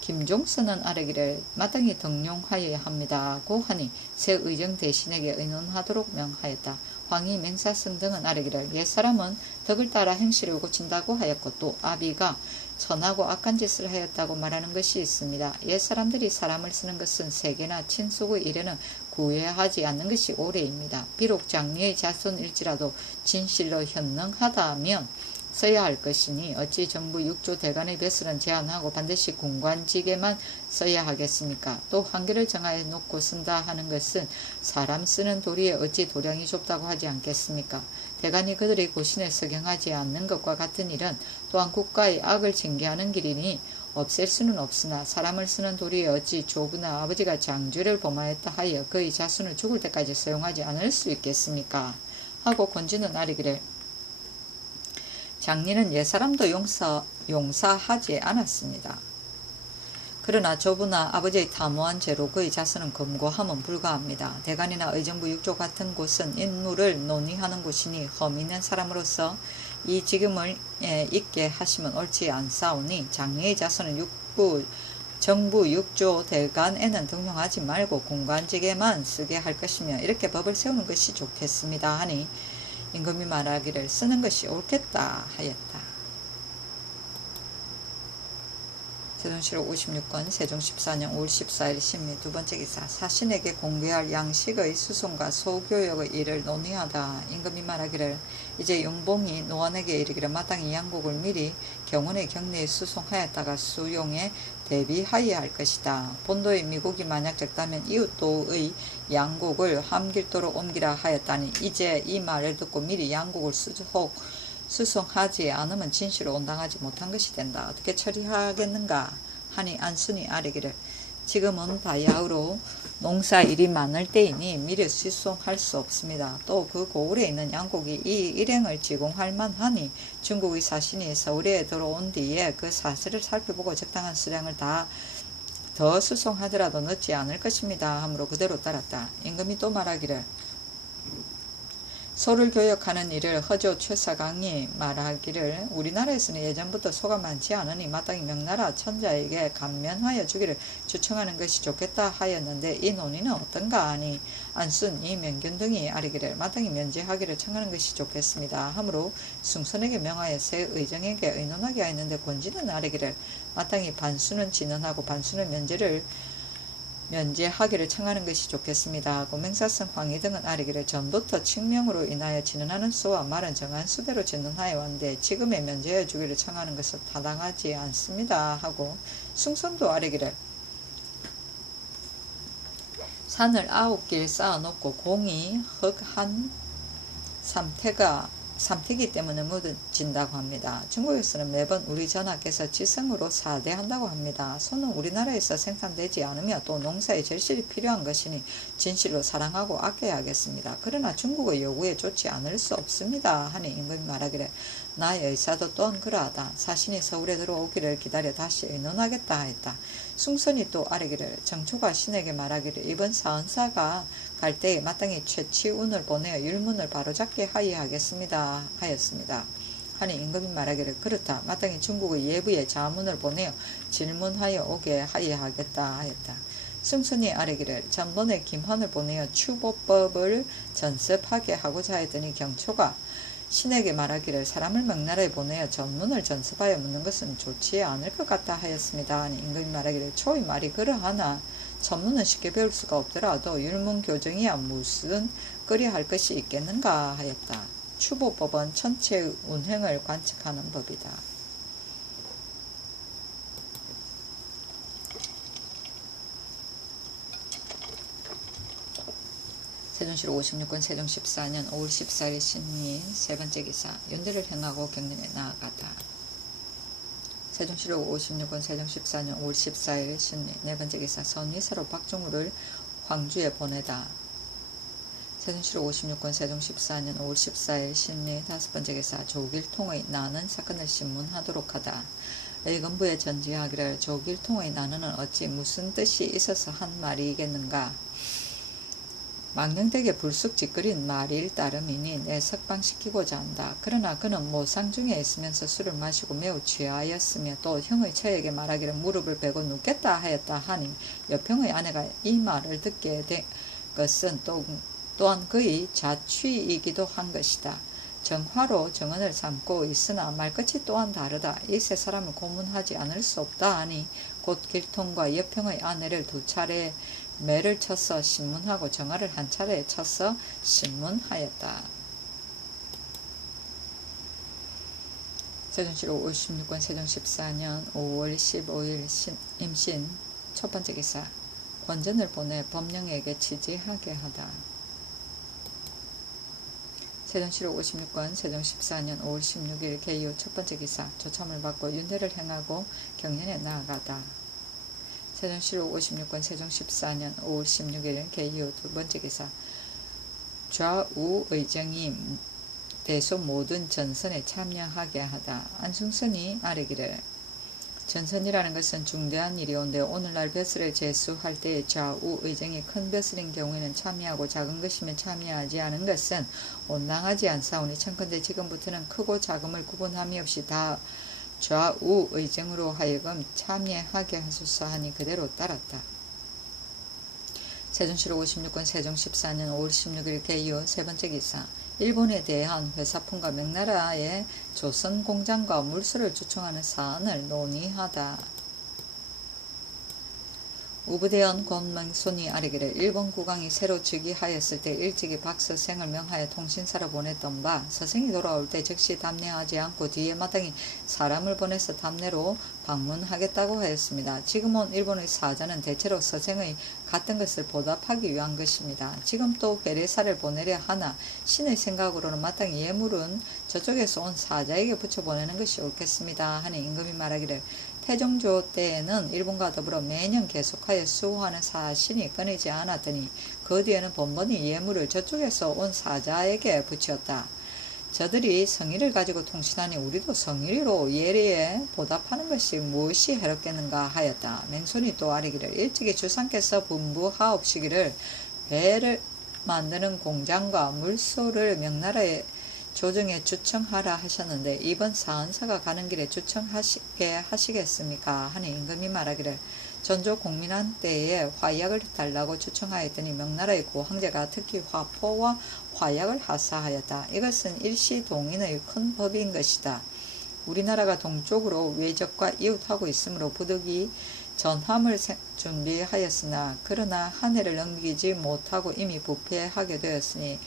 김종선은 아뢰기를 마땅히 등용하여야 합니다 하고 하니 새 의정 대신에게 의논하도록 명하였다. 황희 맹사성 등은 아뢰기를 옛사람은 덕을 따라 행실을 고친다고 하였고 또 아비가 선하고 악한 짓을 하였다고 말하는 것이 있습니다. 옛사람들이 사람을 쓰는 것은 세계나 친속의 일에는 구애하지 않는 것이 옳으입니다. 비록 장리의 자손일지라도 진실로 현능하다면 써야 할 것이니 어찌 정부 6조 대간의 벼슬은 제한하고 반드시 공관직에만 써야 하겠습니까? 또 한계를 정하여 놓고 쓴다 하는 것은 사람 쓰는 도리에 어찌 도량이 좁다고 하지 않겠습니까? 대간이 그들의 고신에 석영하지 않는 것과 같은 일은 또한 국가의 악을 징계하는 길이니 없앨 수는 없으나 사람을 쓰는 도리에 어찌 조부나 아버지가 장죄를 범하였다 하여 그의 자손을 죽을 때까지 사용하지 않을 수 있겠습니까? 하고 권지는 아뢰기를 장리는 옛사람도 용사하지 않았습니다. 그러나 조부나 아버지의 타모한 죄로 그의 자손은 검거함은 불가합니다. 대간이나 의정부 6조 같은 곳은 인물을 논의하는 곳이니 험 있는 사람으로서 이 지금을 있게 하시면 옳지 않사오니 장래의 자손은 정부 6조 대간에는 등용하지 말고 공관직에만 쓰게 할 것이며 이렇게 법을 세우는 것이 좋겠습니다 하니 임금이 말하기를 쓰는 것이 옳겠다 하였다. 세종시록 56권 세종 14년 5월 14일 신미 두번째 기사 사신에게 공개할 양식의 수송과 소교역의 일을 논의하다. 임금이 말하기를 이제 용봉이 노원에게 이르기를 마땅히 양곡을 미리 경원의 경내에 수송하였다가 수용에 대비하여야 할 것이다. 본도의 미국이 만약 적다면 이웃도의 양곡을 함길도로 옮기라 하였다니 이제 이 말을 듣고 미리 양곡을 수송하지 않으면 진시로 온당하지 못한 것이 된다. 어떻게 처리하겠는가 하니 안순이 아뢰기를 지금은 바야흐로 농사일이 많을 때이니 미리 수송할 수 없습니다. 또 그 고을에 있는 양곡이 이 일행을 지공할 만하니 중국의 사신이 서울에 들어온 뒤에 그 사실을 살펴보고 적당한 수량을 더 수송하더라도 늦지 않을 것입니다. 하므로 그대로 따랐다. 임금이 또 말하기를 소를 교역하는 일을 허조 최사강이 말하기를 우리나라에서는 예전부터 소가 많지 않으니 마땅히 명나라 천자에게 감면하여 주기를 주청하는 것이 좋겠다 하였는데 이 논의는 어떤가 하니 안순 이명균 등이 아뢰기를 마땅히 면제하기를 청하는 것이 좋겠습니다. 하므로 숭선에게 명하여 새 의정에게 의논하게 하였는데 권지는 아뢰기를 마땅히 반수는 진언하고 반수는 면제하기를 청하는 것이 좋겠습니다 하고 맹사성 황희 등은 아뢰기를 전부터 칙명으로 인하여 진언하는 수와 말은 정한 수대로 진언하여 왔는데 지금에 면제해 주기를 청하는 것은 타당하지 않습니다 하고 숭선도 아뢰기를 산을 9길 쌓아놓고 공이 흙한 삼태기 때문에 묻어진다고 합니다. 중국에서는 매번 우리 전하께서 지성으로 사대한다고 합니다. 소는 우리나라에서 생산되지 않으며 또 농사에 절실히 필요한 것이니 진실로 사랑하고 아껴야 하겠습니다. 그러나 중국의 요구에 좋지 않을 수 없습니다 하니 임금이 말하기를 나의 의사도 또한 그러하다. 사신이 서울에 들어오기를 기다려 다시 의논하겠다 하였다. 숭선이 또 아뢰기를 정초가 신에게 말하기를 이번 사은사가 갈 때에 마땅히 최치운을 보내어 율문을 바로잡게 하였습니다. 하니 임금이 말하기를 그렇다. 마땅히 중국의 예부에 자문을 보내어 질문하여 오게 하였다. 숭선이 아뢰기를 전번에 김환을 보내어 추보법을 전습하게 하고자 하였더니 경초가 신에게 말하기를 사람을 명나라에 보내어 전문을 전습하여 묻는 것은 좋지 않을 것 같다 하였습니다. 아니 임금이 말하기를 초의 말이 그러하나 전문은 쉽게 배울 수가 없더라도 율문교정이야 무슨 그리할 것이 있겠는가 하였다. 추보법은 천체의 운행을 관측하는 법이다. 세종시록 56권 세종 14년 5월 14일 신미 세번째 기사 연대를 행하고 경륜에 나아가다. 세종시록 56권 세종 14년 5월 14일 신미 네번째 기사 선위사로 박종우를 황주에 보내다. 세종시록 56권 세종 14년 5월 14일 신미 다섯번째 기사 조길통의 나는 사건을 신문하도록 하다. 의건부에 전지하기를 조길통의 나는은 어찌 무슨 뜻이 있어서 한 말이겠는가. 망령되게 불쑥 짓거린 말일 따름이니 내 석방시키고자 한다. 그러나 그는 모상 중에 있으면서 술을 마시고 매우 취하였으며 또 형의 처에게 말하기를 무릎을 베고 눕겠다 하였다 하니 여평의 아내가 이 말을 듣게 된 것은 또한 그의 자취이기도 한 것이다. 정화로 정언을 삼고 있으나 말끝이 또한 다르다. 이 세 사람을 고문하지 않을 수 없다 하니 곧 길통과 여평의 아내를 두 차례 매를 쳐서 신문하고 정화를 한 차례 쳐서 신문하였다. 세종시로 56권 세종 14년 5월 15일 임신 첫 번째 기사. 권전을 보내 법령에게 지지하게 하다. 세종시로 56권 세종 14년 5월 16일 개유 첫 번째 기사. 조참을 받고 윤대를 행하고 경연에 나아가다. 세종시로 56권 세종 14년 5월 16일 개유 두 번째 기사. 좌우 의정이 대소 모든 전선에 참여하게 하다. 안중선이 아뢰기를 전선이라는 것은 중대한 일이온데 오늘날 벼슬을 제수할 때의 좌우 의정이 큰 벼슬인 경우에는 참여하고 작은 것이면 참여하지 않은 것은 온당하지 않사오니 청컨대 지금부터는 크고 작음을 구분함이 없이 다 좌우 의정으로 하여금 참여하게 하소서 하니 그대로 따랐다. 세종시로 56권 세종 14년 5월 16일 개유 세 번째 기사. 일본에 대한 회사품과 명나라의 조선 공장과 물수를 주청하는 사안을 논의하다. 우부대원 권명손이 아뢰기를 일본 국왕이 새로 즉위하였을 때 일찍이 박서생을 명하여 통신사로 보냈던 바 서생이 돌아올 때 즉시 답례하지 않고 뒤에 마땅히 사람을 보내서 답례로 방문하겠다고 하였습니다. 지금 온 일본의 사자는 대체로 서생의 같은 것을 보답하기 위한 것입니다. 지금 또 회례사를 보내려 하나 신의 생각으로는 마땅히 예물은 저쪽에서 온 사자에게 붙여보내는 것이 옳겠습니다. 하니 임금이 말하기를 태종조 때에는 일본과 더불어 매년 계속하여 수호하는 사신이 끊이지 않았더니 그 뒤에는 번번이 예물을 저쪽에서 온 사자에게 붙였다. 저들이 성의를 가지고 통신하니 우리도 성의로 예리에 보답하는 것이 무엇이 해롭겠는가 하였다. 맹손이 또 아뢰기를 일찍이 주상께서 분부하옵시기를 배를 만드는 공장과 물소를 명나라에 조정에 주청하라 하셨는데 이번 사헌사가 가는 길에 주청하시게 하시겠습니까? 하니 임금이 말하기를 전조 공민한 때에 화약을 달라고 주청하였더니 명나라의 고황제가 특히 화포와 화약을 하사하였다. 이것은 일시동인의 큰 법인 것이다. 우리나라가 동쪽으로 외적과 이웃하고 있으므로 부득이 전함을 준비하였으나 그러나 한 해를 넘기지 못하고 이미 부패하게 되었으니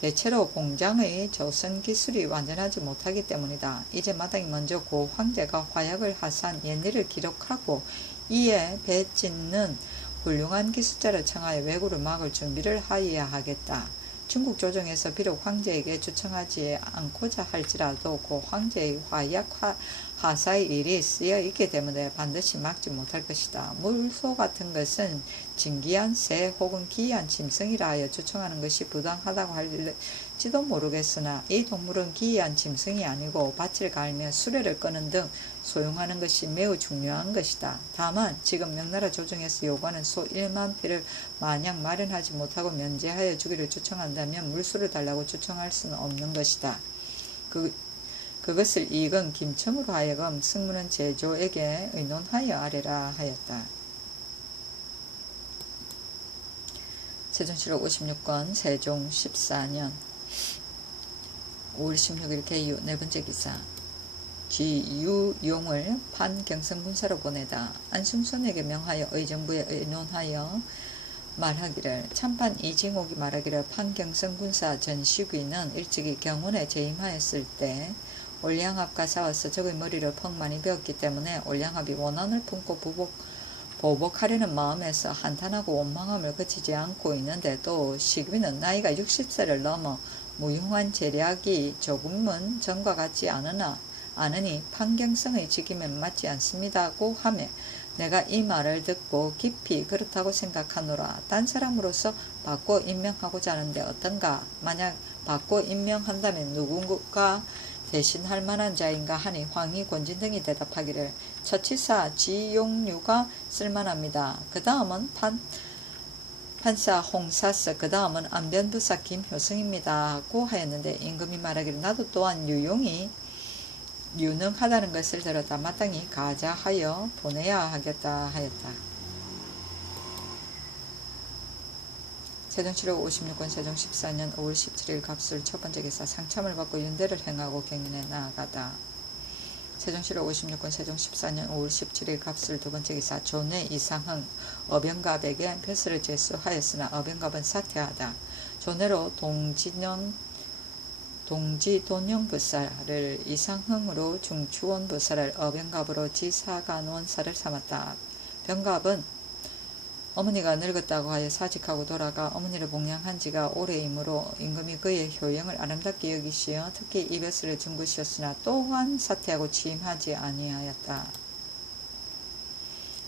대체로 공장의 조선 기술이 완전하지 못하기 때문이다. 이제 마땅히 먼저 고 황제가 화약을 하사한 옛일을 기록하고 이에 배 짓는 훌륭한 기술자를 청하여 왜구를 막을 준비를 하여야 하겠다. 중국 조정에서 비록 황제에게 주청하지 않고자 할지라도 고 황제의 화약 하사의 일이 쓰여 있기 때문에 반드시 막지 못할 것이다. 물소 같은 것은 진기한 새 혹은 기이한 짐승이라 하여 주청하는 것이 부당하다고 할지도 모르겠으나 이 동물은 기이한 짐승이 아니고 밭을 갈며 수레를 끄는 등 소용하는 것이 매우 중요한 것이다. 다만 지금 명나라 조정에서 요구하는 소 1만 피를 만약 마련하지 못하고 면제하여 주기를 주청한다면 물소를 달라고 주청할 수는 없는 것이다. 그것을 이익은 김첨으로 하여금 승무는 제조에게 의논하여 아뢰라 하였다. 세종시로 56권 세종 14년 5월 16일 개유 네 번째 기사. 지유용을 판경성군사로 보내다. 안승손에게 명하여 의정부에 의논하여 말하기를 참판 이징옥이 말하기를 판경성군사 전시귀는 일찍이 경운에 재임하였을 때 올량합과 싸워서 적의 머리를 퍽 많이 베었기 때문에 올량합이 원한을 품고 보복하려는 마음에서 한탄하고 원망함을 그치지 않고 있는데 또 시귀는 나이가 60세를 넘어 무용한 재력이 조금은 전과 같지 않으니 판경성의 직임은 맞지 않습니다고 하며 내가 이 말을 듣고 깊이 그렇다고 생각하노라. 딴 사람으로서 바꿔 임명하고자 하는데 어떤가? 만약 바꿔 임명한다면 누군가 대신할 만한 자인가 하니 황희 권진 등이 대답하기를 처치사 지용류가 쓸만합니다. 그 다음은 판사 홍사스, 그 다음은 안변부사 김효승입니다 고 하였는데 임금이 말하기를 나도 또한 유용이 유능하다는 것을 들었다. 마땅히 가자하여 보내야 하겠다 하였다. 세종시로 56권 세종 14년 5월 17일 갑술 첫 번째 기사. 상참을 받고 윤대를 행하고 경연에 나아가다. 세종시로 56권 세종 14년 5월 17일 갑술 두 번째 기사. 조내 이상흥 어병갑에게 벼슬을 제수하였으나 어병갑은 사퇴하다. 조내로 동진영 동지 돈영부사를 이상흥으로 중추원부사를 어병갑으로 지사간원사를 삼았다. 병갑은 어머니가 늙었다고 하여 사직하고 돌아가 어머니를 봉양한 지가 오래이므로 임금이 그의 효영을 아름답게 여기시어 특히 이 벼슬을 준 것이었으나 또한 사퇴하고 취임하지 아니하였다.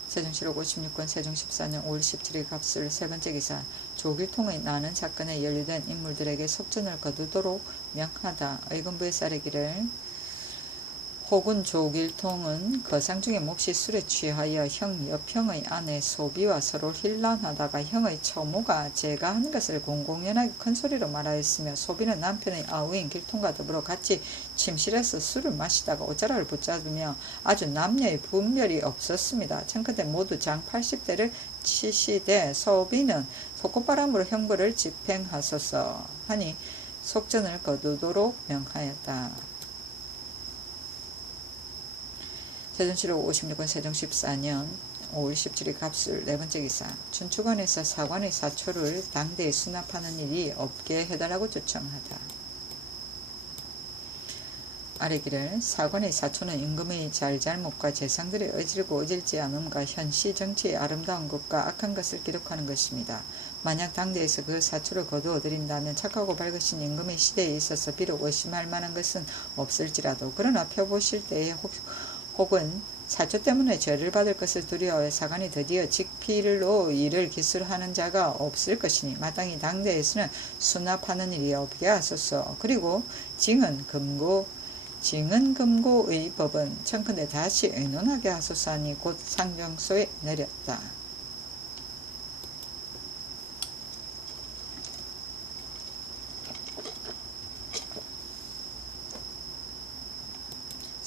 세종실록 56권 세종 14년 5월 17일 갑술 세 번째 기사. 조길통의 나는 사건에 연루된 인물들에게 속전을 거두도록 명하다. 의금부의 사례기를 혹은 조길통은 거상 중에 몹시 술에 취하여 형 옆형의 아내 소비와 서로 힐난하다가 형의 처모가 제가 한 것을 공공연하게 큰 소리로 말하였으며 소비는 남편의 아우인 길통과 더불어 같이 침실에서 술을 마시다가 옷자락을 붙잡으며 아주 남녀의 분별이 없었습니다. 청컨대 모두 장 80대를 치시되 소비는 속옷바람으로 형벌을 집행하소서 하니 속전을 거두도록 명하였다. 세종실록 56권 세종 14년 5월 17일 갑술 네 번째 기사. 춘추관에서 사관의 사초를 당대에 수납하는 일이 없게 해달라고 조청하다. 아래기를 사관의 사초는 임금의 잘잘못과 재상들의 어질고 어질지 않음과 현시 정치의 아름다운 것과 악한 것을 기록하는 것입니다. 만약 당대에서 그 사초를 거두어 드린다면 착하고 밝으신 임금의 시대에 있어서 비록 의심할 만한 것은 없을지라도 그러나 펴보실 때에 혹은 사초 때문에 죄를 받을 것을 두려워해 사관이 드디어 직필로 이를 기술하는 자가 없을 것이니 마땅히 당대에서는 수납하는 일이 없게 하소서. 그리고 징은 금고의 법은 청컨대 다시 의논하게 하소서 하니 곧 상정소에 내렸다.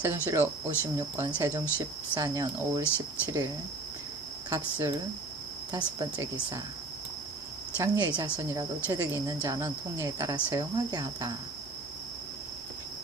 세종실록 56권 세종 14년 5월 17일 갑술 다섯 번째 기사. 장녀의 자손이라도 재덕이 있는 자는 통례에 따라 서용하게 하다.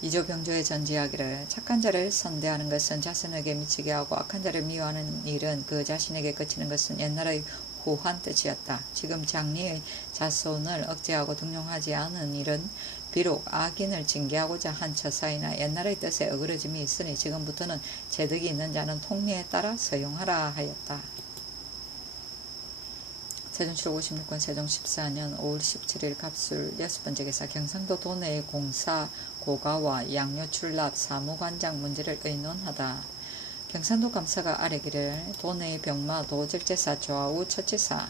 이조병조의 전지하기를 착한 자를 선대하는 것은 자손에게 미치게 하고 악한 자를 미워하는 일은 그 자신에게 그치는 것은 옛날의 후한 뜻이었다. 지금 장녀의 자손을 억제하고 등용하지 않은 일은 비록 악인을 징계하고자 한 처사이나 옛날의 뜻에 어그러짐이 있으니 지금부터는 재덕이 있는 자는 통례에 따라 서용하라 하였다. 세종실록 56권 세종 14년 5월 17일 갑술 여섯 번째 기사. 경상도 도내의 공사 고가와 양료 출납 사무관장 문제를 의논하다. 경상도 감사가 아래기를 도내의 병마 도적제사 좌우 처치사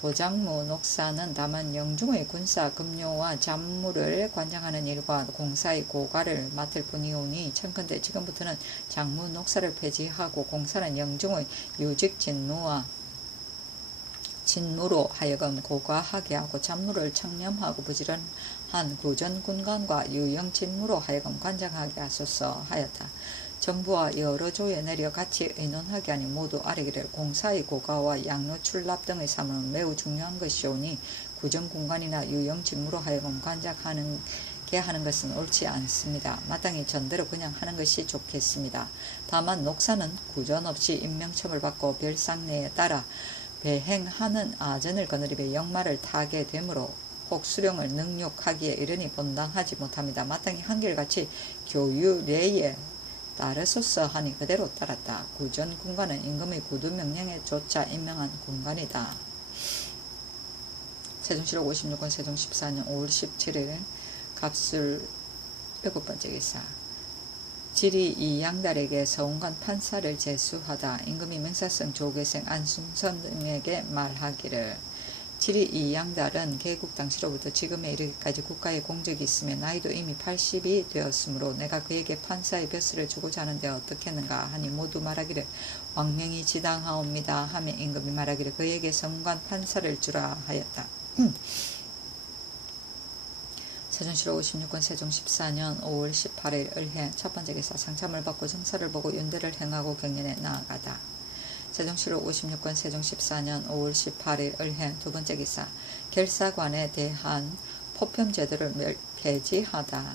도장무 녹사는 다만 영중의 군사 급료와 잡무를 관장하는 일과 공사의 고가를 맡을 뿐이오니 청컨대 지금부터는 장무 녹사를 폐지하고 공사는 영중의 유직 진무로 하여금 고가하게 하고 잡무를 청렴하고 부지런한 구전군관과 유영진무로 하여금 관장하게 하소서 하였다. 정부와 여러 조에 내려 같이 의논하게 하니 모두 아래기를 공사의 고가와 양로 출납 등의 사무는 매우 중요한 것이오니 구정군관이나 유영진무로 하여금 관장하게 하는 것은 옳지 않습니다. 마땅히 전대로 그냥 하는 것이 좋겠습니다. 다만 녹사는 구전 없이 임명첨을 받고 별상내에 따라 배행하는 아전을 거느리며 역마를 타게 되므로 혹 수령을 능욕하기에 이르니 본당하지 못합니다. 마땅히 한결같이 교유례에 따르소서 하니 그대로 따랐다. 구전군관은 임금의 구두명령에 조차 임명한 군관이다. 세종실록 56권 세종 14년 5월 17일 갑술 일곱 번째 기사. 질이 이 양달에게 서운관 판사를 제수하다. 임금이 명사성 조계생 안승선 등에게 말하기를 질이 이 양달은 개국 당시로부터 지금에 이르기까지 국가의 공적이 있으며 나이도 이미 80이 되었으므로 내가 그에게 판사의 벼슬을 주고자 하는데 어떻겠는가 하니 모두 말하기를 왕명이 지당하옵니다 하며 임금이 말하기를 그에게 서운관 판사를 주라 하였다. 세종실록 56권 세종 14년 5월 18일 을해 첫 번째 기사. 상참을 받고 정사를 보고 윤대를 행하고 경연에 나아가다. 세종실록 56권 세종 14년 5월 18일 을해 두 번째 기사. 결사관에 대한 포평제도를 폐지하다.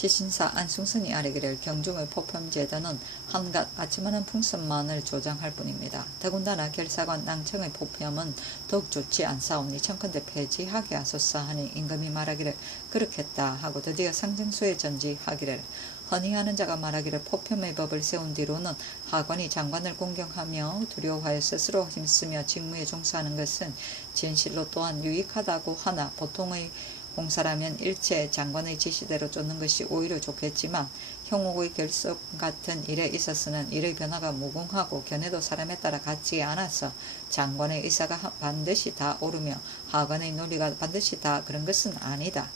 지신사 안승선이 아뢰기를 경중의 포편제도는 한갓 아침하는 풍습만을 조장할 뿐입니다. 더군다나 결사관 낭청의 포편은 더욱 좋지 않사오니 청컨대 폐지하게 하소서 하니 임금이 말하기를 그렇겠다 하고 드디어 상정소에 전지하기를 흔히 하는 자가 말하기를 포편의 법을 세운 뒤로는 하관이 장관을 공경하며 두려워하여 스스로 힘쓰며 직무에 종사하는 것은 진실로 또한 유익하다고 하나 보통의 공사라면 일체 장관의 지시대로 쫓는 것이 오히려 좋겠지만 형옥의 결석 같은 일에 있어서는 일의 변화가 무궁하고 견해도 사람에 따라 같지 않아서 장관의 의사가 반드시 다 옳으며 하관의 논리가 반드시 다 그런 것은 아니다.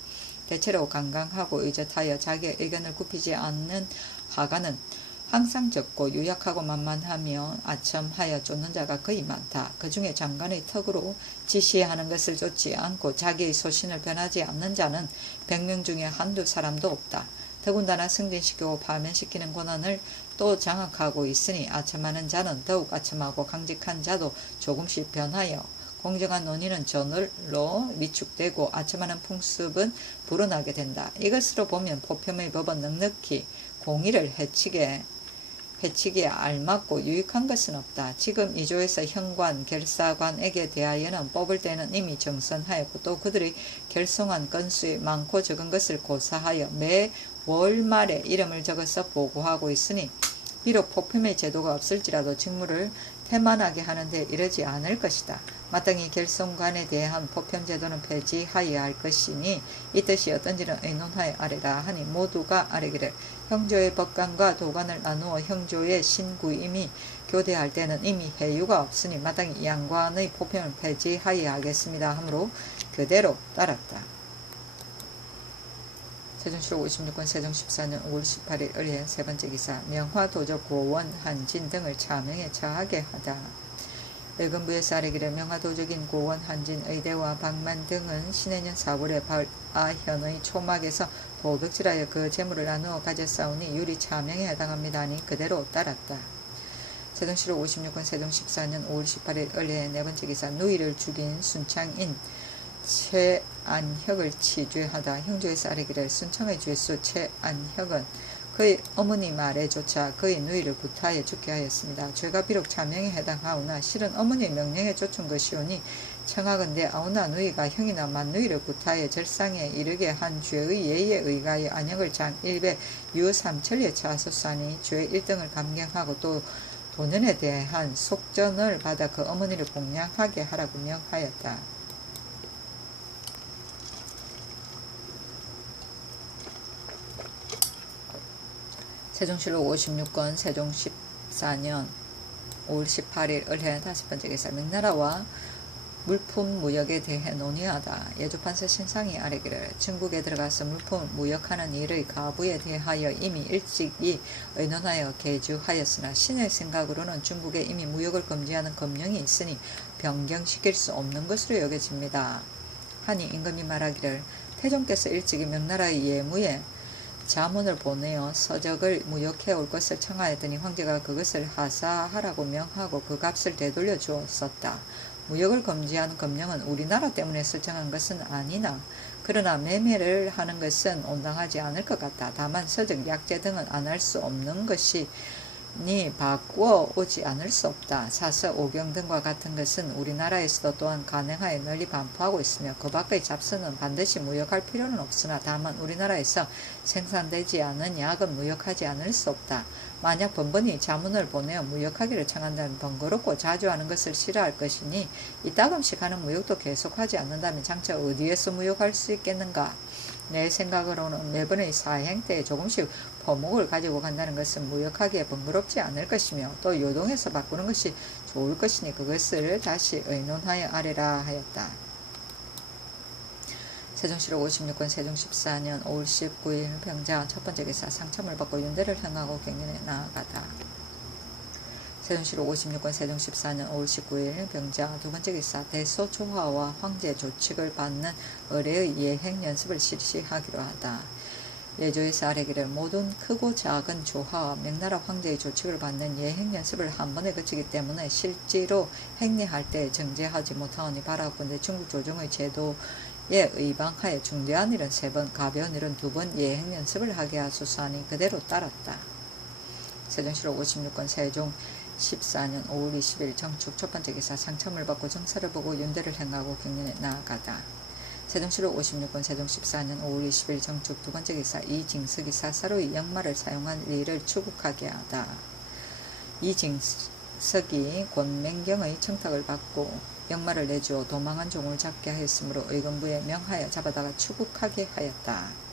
대체로 강강하고 의젓하여 자기의 의견을 굽히지 않는 하관은 항상 적고 유약하고 만만하며 아첨하여 쫓는 자가 거의 많다. 그 중에 장관의 턱으로 지시하는 것을 쫓지 않고 자기의 소신을 변하지 않는 자는 100명 중에 한두 사람도 없다. 더군다나 승진시키고 파면시키는 권한을 또 장악하고 있으니 아첨하는 자는 더욱 아첨하고 강직한 자도 조금씩 변하여 공정한 논의는 저절로 위축되고 아첨하는 풍습은 불어나게 된다. 이것으로 보면 포편의 법은 넉넉히 공의를 해치기에 알맞고 유익한 것은 없다. 지금 이조에서 현관, 결사관에게 대하여는 뽑을 때는 이미 정선하였고 또 그들이 결성한 건수의 많고 적은 것을 고사하여 매 월말에 이름을 적어서 보고하고 있으니 비록 포편의 제도가 없을지라도 직무를 태만하게 하는데 이르지 않을 것이다. 마땅히 결성관에 대한 포편제도는 폐지하여야 할 것이니 이 뜻이 어떤지는 의논하여 아뢰라 하니 모두가 아뢰기를 형조의 법관과 도관을 나누어 형조의 신구임이 교대할 때는 이미 해유가 없으니 마땅히 양관의 포편을 폐지하여야 하겠습니다 하므로 그대로 따랐다. 세종시록 56권 세종 14년 5월 18일 을해 세 번째 기사 명화도적 고원 한진 등을 차명에 처하게 하다. 의금부에서 아뢰기를 명화도적인 고원 한진 의대와 박만 등은 신해년 4월에 발아현의 초막에서 도둑질하여 그 재물을 나누어 가졌사오니 유리 차명에 해당합니다 하니 그대로 따랐다. 세종시록 56권 세종 14년 5월 18일 을해 네 번째 기사 누이를 죽인 순창인 최안혁을 치죄하다. 형조에서 아뢰기를 순창의 죄수 최안혁은 그의 어머니 말에 조차 그의 누이를 구타하여 죽게 하였습니다. 죄가 비록 차명에 해당하오나 실은 어머니의 명령에 쫓은 것이오니 청하건대 아오나 누이가 형이나 만누이를 구타하여 절상에 이르게 한 죄의 예에 의하여 안혁을 장 1배 유 3천리에 처하소서하니 죄 1등을 감경하고 또 도년에 대한 속전을 받아 그 어머니를 공양하게 하라고 명하였다. 세종시록 56권 세종 14년 5월 18일 을해 다섯 번째 기사 명나라와 물품 무역에 대해 논의하다. 예조판서 신상이 아뢰기를 중국에 들어가서 물품을 무역하는 일의 가부에 대하여 이미 일찍이 의논하여 개주하였으나 신의 생각으로는 중국에 이미 무역을 금지하는 검령이 있으니 변경시킬 수 없는 것으로 여겨집니다. 하니 임금이 말하기를 태종께서 일찍이 명나라의 예무에 자문을 보내어 서적을 무역해 올 것을 청하였더니 황제가 그것을 하사하라고 명하고 그 값을 되돌려 주었었다. 무역을 금지하는 검령은 우리나라 때문에 설정한 것은 아니나 그러나 매매를 하는 것은 온당하지 않을 것 같다. 다만 서적 약재 등은 안 할 수 없는 것이 니 바꾸어 오지 않을 수 없다. 사서 오경 등과 같은 것은 우리나라에서도 또한 가능하여 널리 반포하고 있으며 그 밖의 잡서는 반드시 무역할 필요는 없으나 다만 우리나라에서 생산되지 않은 약은 무역하지 않을 수 없다. 만약 번번이 자문을 보내어 무역하기를 청한다면 번거롭고 자주 하는 것을 싫어할 것이니 이따금씩 하는 무역도 계속하지 않는다면 장차 어디에서 무역할 수 있겠는가? 내 생각으로는 매번의 사행 때에 조금씩 포목을 가지고 간다는 것은 무역하기에 번거롭지 않을 것이며 또 요동해서 바꾸는 것이 좋을 것이니 그것을 다시 의논하여 아뢰라 하였다. 세종시록 56권 세종 14년 5월 19일 병자 첫 번째 기사 상참을 받고 윤대를 행하고 경연에 나아가다. 세종시록 56권 세종 14년 5월 19일 병자 두 번째 기사 대소조화와 황제 조칙을 받는 의례의 예행 연습을 실시하기로 하다. 예조에서 아뢰기를 모든 크고 작은 조화와 명나라 황제의 조칙을 받는 예행 연습을 한 번에 거치기 때문에 실제로 행례할 때 정제하지 못하오니 바라건대 중국 조정의 제도에 예 의방하에 중대한 일은 3번, 가벼운 일은 2번 예행 연습을 하게 하소서하니 그대로 따랐다. 세종시로 56권 세종 14년 5월 20일 정축 첫 번째 기사 상첨을 받고 정사를 보고 윤대를 행하고 경륜에 나아가다. 세종시로 56권 세종 14년 5월 20일 정축 두 번째 기사 이징석이 사사로이 역마를 사용한 일을 추국하게 하다. 이징석이 권맹경의 청탁을 받고 역마를 내주어 도망한 종을 잡게 하였으므로 의금부에 명하여 잡아다가 추국하게 하였다.